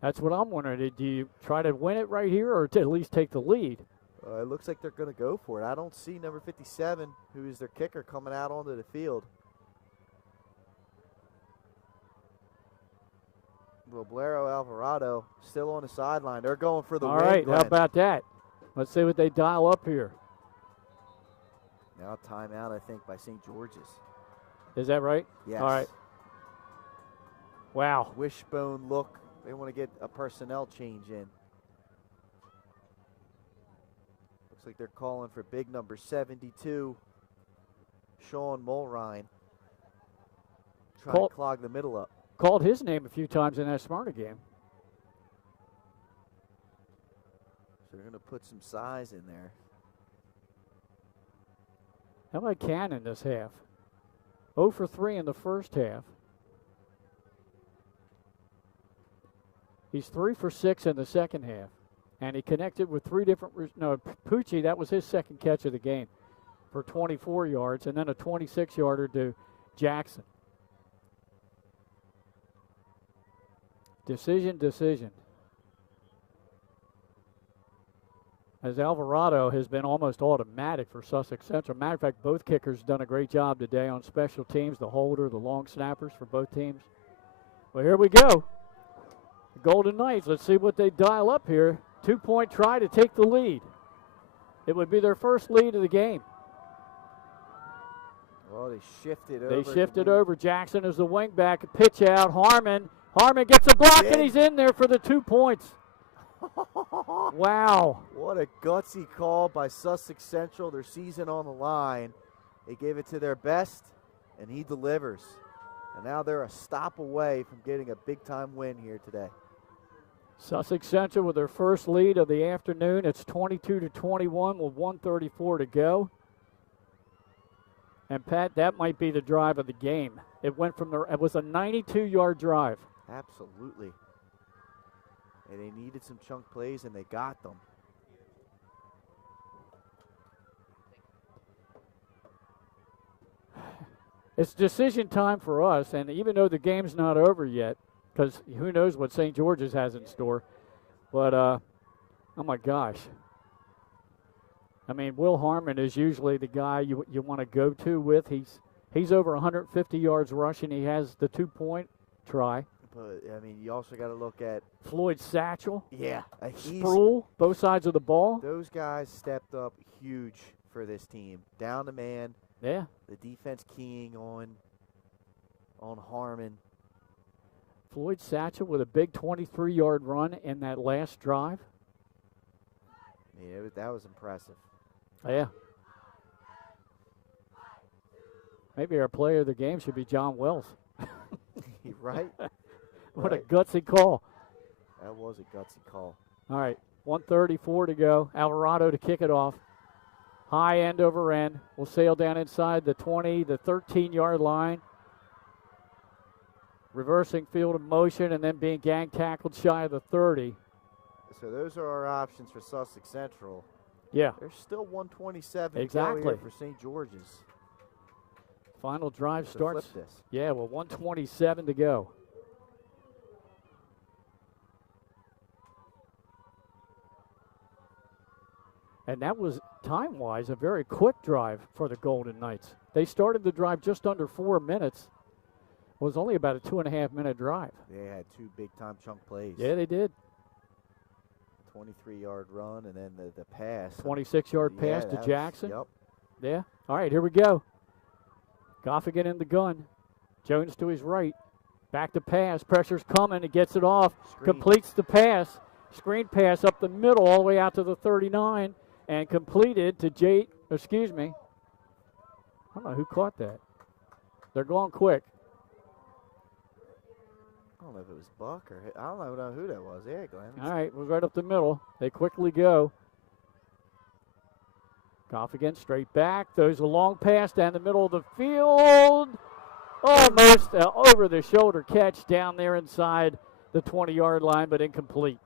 That's what I'm wondering. Do you try to win it right here or to at least take the lead? It looks like they're going to go for it. I don't see number 57, who is their kicker, coming out onto the field. Roblero Alvarado still on the sideline. They're going for the win. All right, Glenn. how about that? Let's see what they dial up here. Now timeout, I think, by St. George's. Is that right? Yes. All right. Wow. Wishbone look. They want to get a personnel change in. Looks like they're calling for big number 72, Sean Mulrine. Trying to clog the middle up. Called his name a few times in that Smyrna game. So they're going to put some size in there. How about Cannon this half? 0 for 3 in the first half. He's 3 for 6 in the second half. And he connected with 3 different, Pucci, that was his second catch of the game for 24 yards, and then a 26-yarder to Jackson. Decision. As Alvarado has been almost automatic for Sussex Central. Matter of fact, both kickers done a great job today on special teams, the holder, the long snappers for both teams. Well, here we go. The Golden Knights, let's see what they dial up here. 2-point try to take the lead. It would be their first lead of the game. Well, they shifted over. They shifted over. Jackson is the wing back. Pitch out. Harmon gets a block, and he's in there for the 2 points. Wow. What a gutsy call by Sussex Central. Their season on the line. They gave it to their best, and he delivers. And now they're a stop away from getting a big-time win here today. Sussex Central with their first lead of the afternoon. It's 22-21 with 1:34 to go. And Pat, that might be the drive of the game. It was a 92-yard drive. Absolutely. And they needed some chunk plays, and they got them. It's decision time for us, and even though the game's not over yet, because who knows what St. George's has in store, but, oh my gosh. I mean, Will Harmon is usually the guy you want to go to with. He's over 150 yards rushing. He has the 2-point try. But, I mean, you also got to look at Floyd Satchel. Yeah. Sproul, both sides of the ball. Those guys stepped up huge for this team. Down the man. Yeah. The defense keying on Harmon. Floyd Satchel with a big 23-yard run in that last drive. Yeah, that was impressive. Yeah. Maybe our player of the game should be John Wells. Right? What a gutsy call. That was a gutsy call. All right, 1:34 to go. Alvarado to kick it off. High end over end. We'll sail down inside the 13-yard line. Reversing field of motion and then being gang tackled shy of the 30. So those are our options for Sussex Central. Yeah. There's still 127 exactly to go here for St. George's. Final drive to starts. Flip this. Yeah, well, 1:27 to go. And that was, time-wise, a very quick drive for the Golden Knights. They started the drive just under 4 minutes. It was only about a 2.5-minute drive. They had 2 big-time chunk plays. Yeah, they did. 23-yard run and then the pass. 26-yard pass to Jackson. Yep. Yeah. All right, here we go. Goffigan in the gun. Jones to his right. Back to pass. Pressure's coming. He gets it off. Screen. Completes the pass. Screen pass up the middle all the way out to the 39 and completed to I don't know who caught that. They're going quick. I don't know if it was Buck or I don't know who that was. Yeah, Glenn. All right, we're right up the middle. They quickly go. Goffigan straight back. Throws a long pass down the middle of the field. Almost over the shoulder catch down there inside the 20-yard line, but incomplete.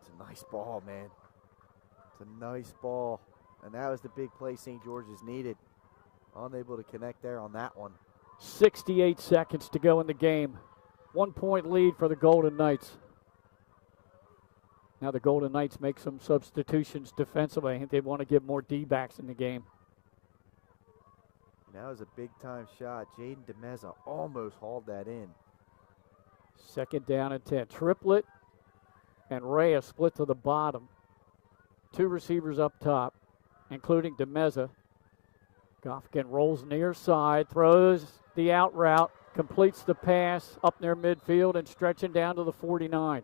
It's a nice ball, man. It's a nice ball. And that was the big play St. George's needed. Unable to connect there on that one. 68 seconds to go in the game. 1-point lead for the Golden Knights. Now the Golden Knights make some substitutions defensively. I think they want to get more D-backs in the game. That was a big-time shot. Jaden DeMeza almost hauled that in. Second down and 10. Triplett and Reyes split to the bottom. Two receivers up top, including DeMeza. Goffkin rolls near side, throws the out route, completes the pass up near midfield and stretching down to the 49.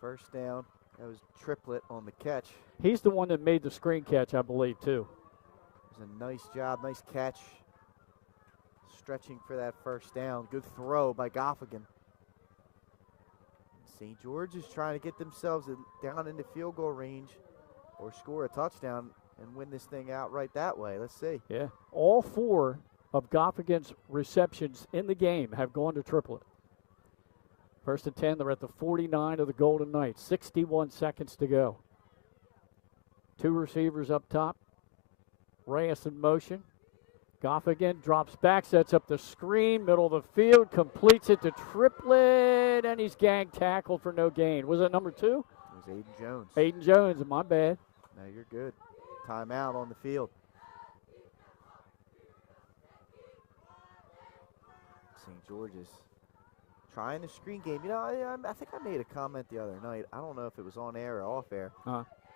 First down. That was Triplett on the catch. He's the one that made the screen catch, I believe, too. It was a nice job, nice catch. Stretching for that first down. Good throw by Goffkin. St. George is trying to get themselves down into field goal range or score a touchdown and win this thing outright that way. Let's see. Yeah. All four of Goffkin's receptions in the game have gone to Triplett. First and 10, they're at the 49 of the Golden Knights. 61 seconds to go. Two receivers up top. Reyes in motion. Goffkin drops back, sets up the screen, middle of the field, completes it to Triplett, and he's gang tackled for no gain. Was that number 2? It was Aiden Jones. Aiden Jones, my bad. No, you're good. Timeout on the field. St. George's trying the screen game. You know, I think I made a comment the other night. I don't know if it was on air or off air.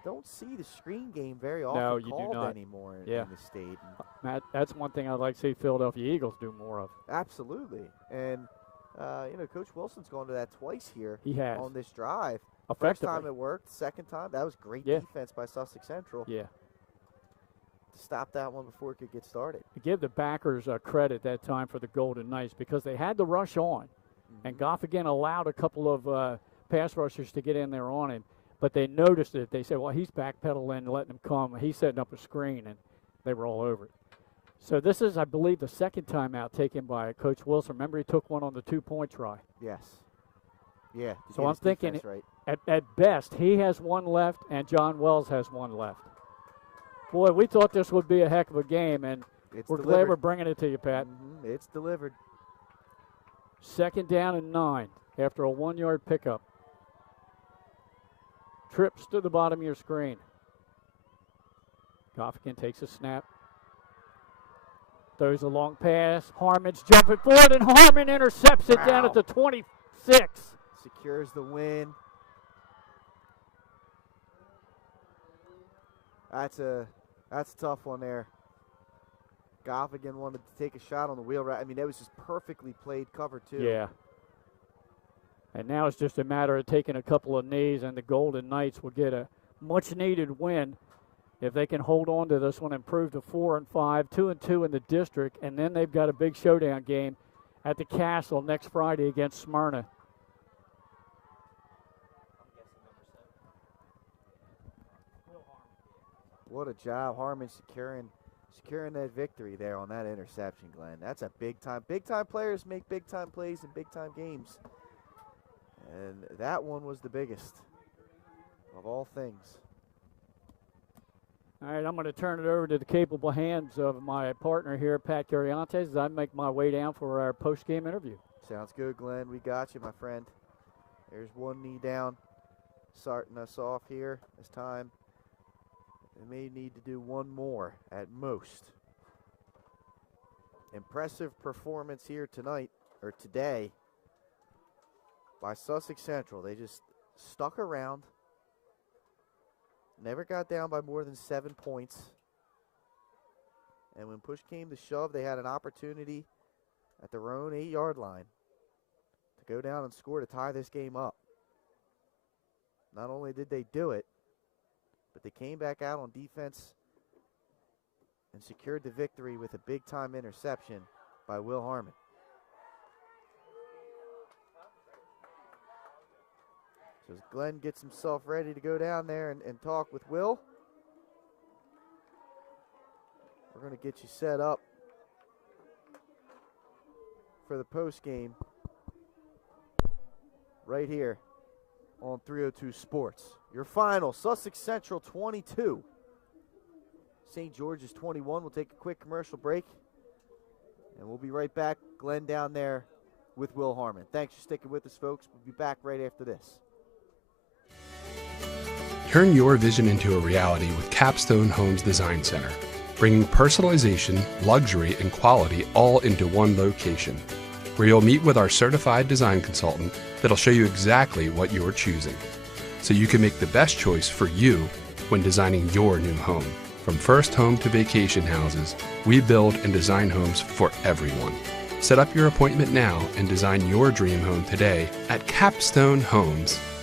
Don't see the screen game very often called anymore in the state. Matt, that's one thing I'd like to see Philadelphia Eagles do more of. Absolutely. And, you know, Coach Wilson's gone to that twice here. He has. On this drive. Effectively. First time it worked. Second time, that was great defense by Sussex Central. Yeah. To stop that one before it could get started. To give the backers credit that time for the Golden Knights because they had the rush on. And Goffkin allowed a couple of pass rushers to get in there on him. But they noticed it. They said, well, he's backpedaling and letting him come. He's setting up a screen, and they were all over it. So this is, I believe, the second timeout taken by Coach Wilson. Remember, he took one on the 2-point try. Yes. Yeah. So I'm thinking, at best, he has one left, and John Wells has one left. Boy, we thought this would be a heck of a game, and we're glad we're bringing it to you, Pat. It's delivered. Second down and 9 after a 1-yard pickup. Trips to the bottom of your screen. Goffkin takes a snap. Throws a long pass. Harmon's jumping forward, and Harmon intercepts it down at the 26. Secures the win. That's a tough one there. Goffkin wanted to take a shot on the wheel route. I mean, that was just perfectly played cover, too. Yeah. And now it's just a matter of taking a couple of knees, and the Golden Knights will get a much-needed win if they can hold on to this one, improve to 4-5, 2-2 in the district, and then they've got a big showdown game at the Castle next Friday against Smyrna. What a job, Harmon securing that victory there on that interception, Glenn. That's a big time players make big-time plays in big-time games. And that one was the biggest of all things. All right, I'm going to turn it over to the capable hands of my partner here, Pat Carriantes, as I make my way down for our post-game interview. Sounds good, Glenn. We got you, my friend. There's one knee down, starting us off here this time. They may need to do one more at most. Impressive performance here tonight, or today, by Sussex Central. They just stuck around, never got down by more than 7 points. And when push came to shove, they had an opportunity at their own 8-yard line to go down and score to tie this game up. Not only did they do it, but they came back out on defense and secured the victory with a big-time interception by Will Harmon. So as Glenn gets himself ready to go down there and talk with Will, we're going to get you set up for the post game right here on 302 Sports. Your final, Sussex Central 22, St. George's 21. We'll take a quick commercial break, and we'll be right back. Glenn down there with Will Harmon. Thanks for sticking with us, folks. We'll be back right after this. Turn your vision into a reality with Capstone Homes Design Center, bringing personalization, luxury, and quality all into one location, where you'll meet with our certified design consultant that'll show you exactly what you're choosing, so you can make the best choice for you when designing your new home. From first home to vacation houses, we build and design homes for everyone. Set up your appointment now and design your dream home today at capstonehomes.com.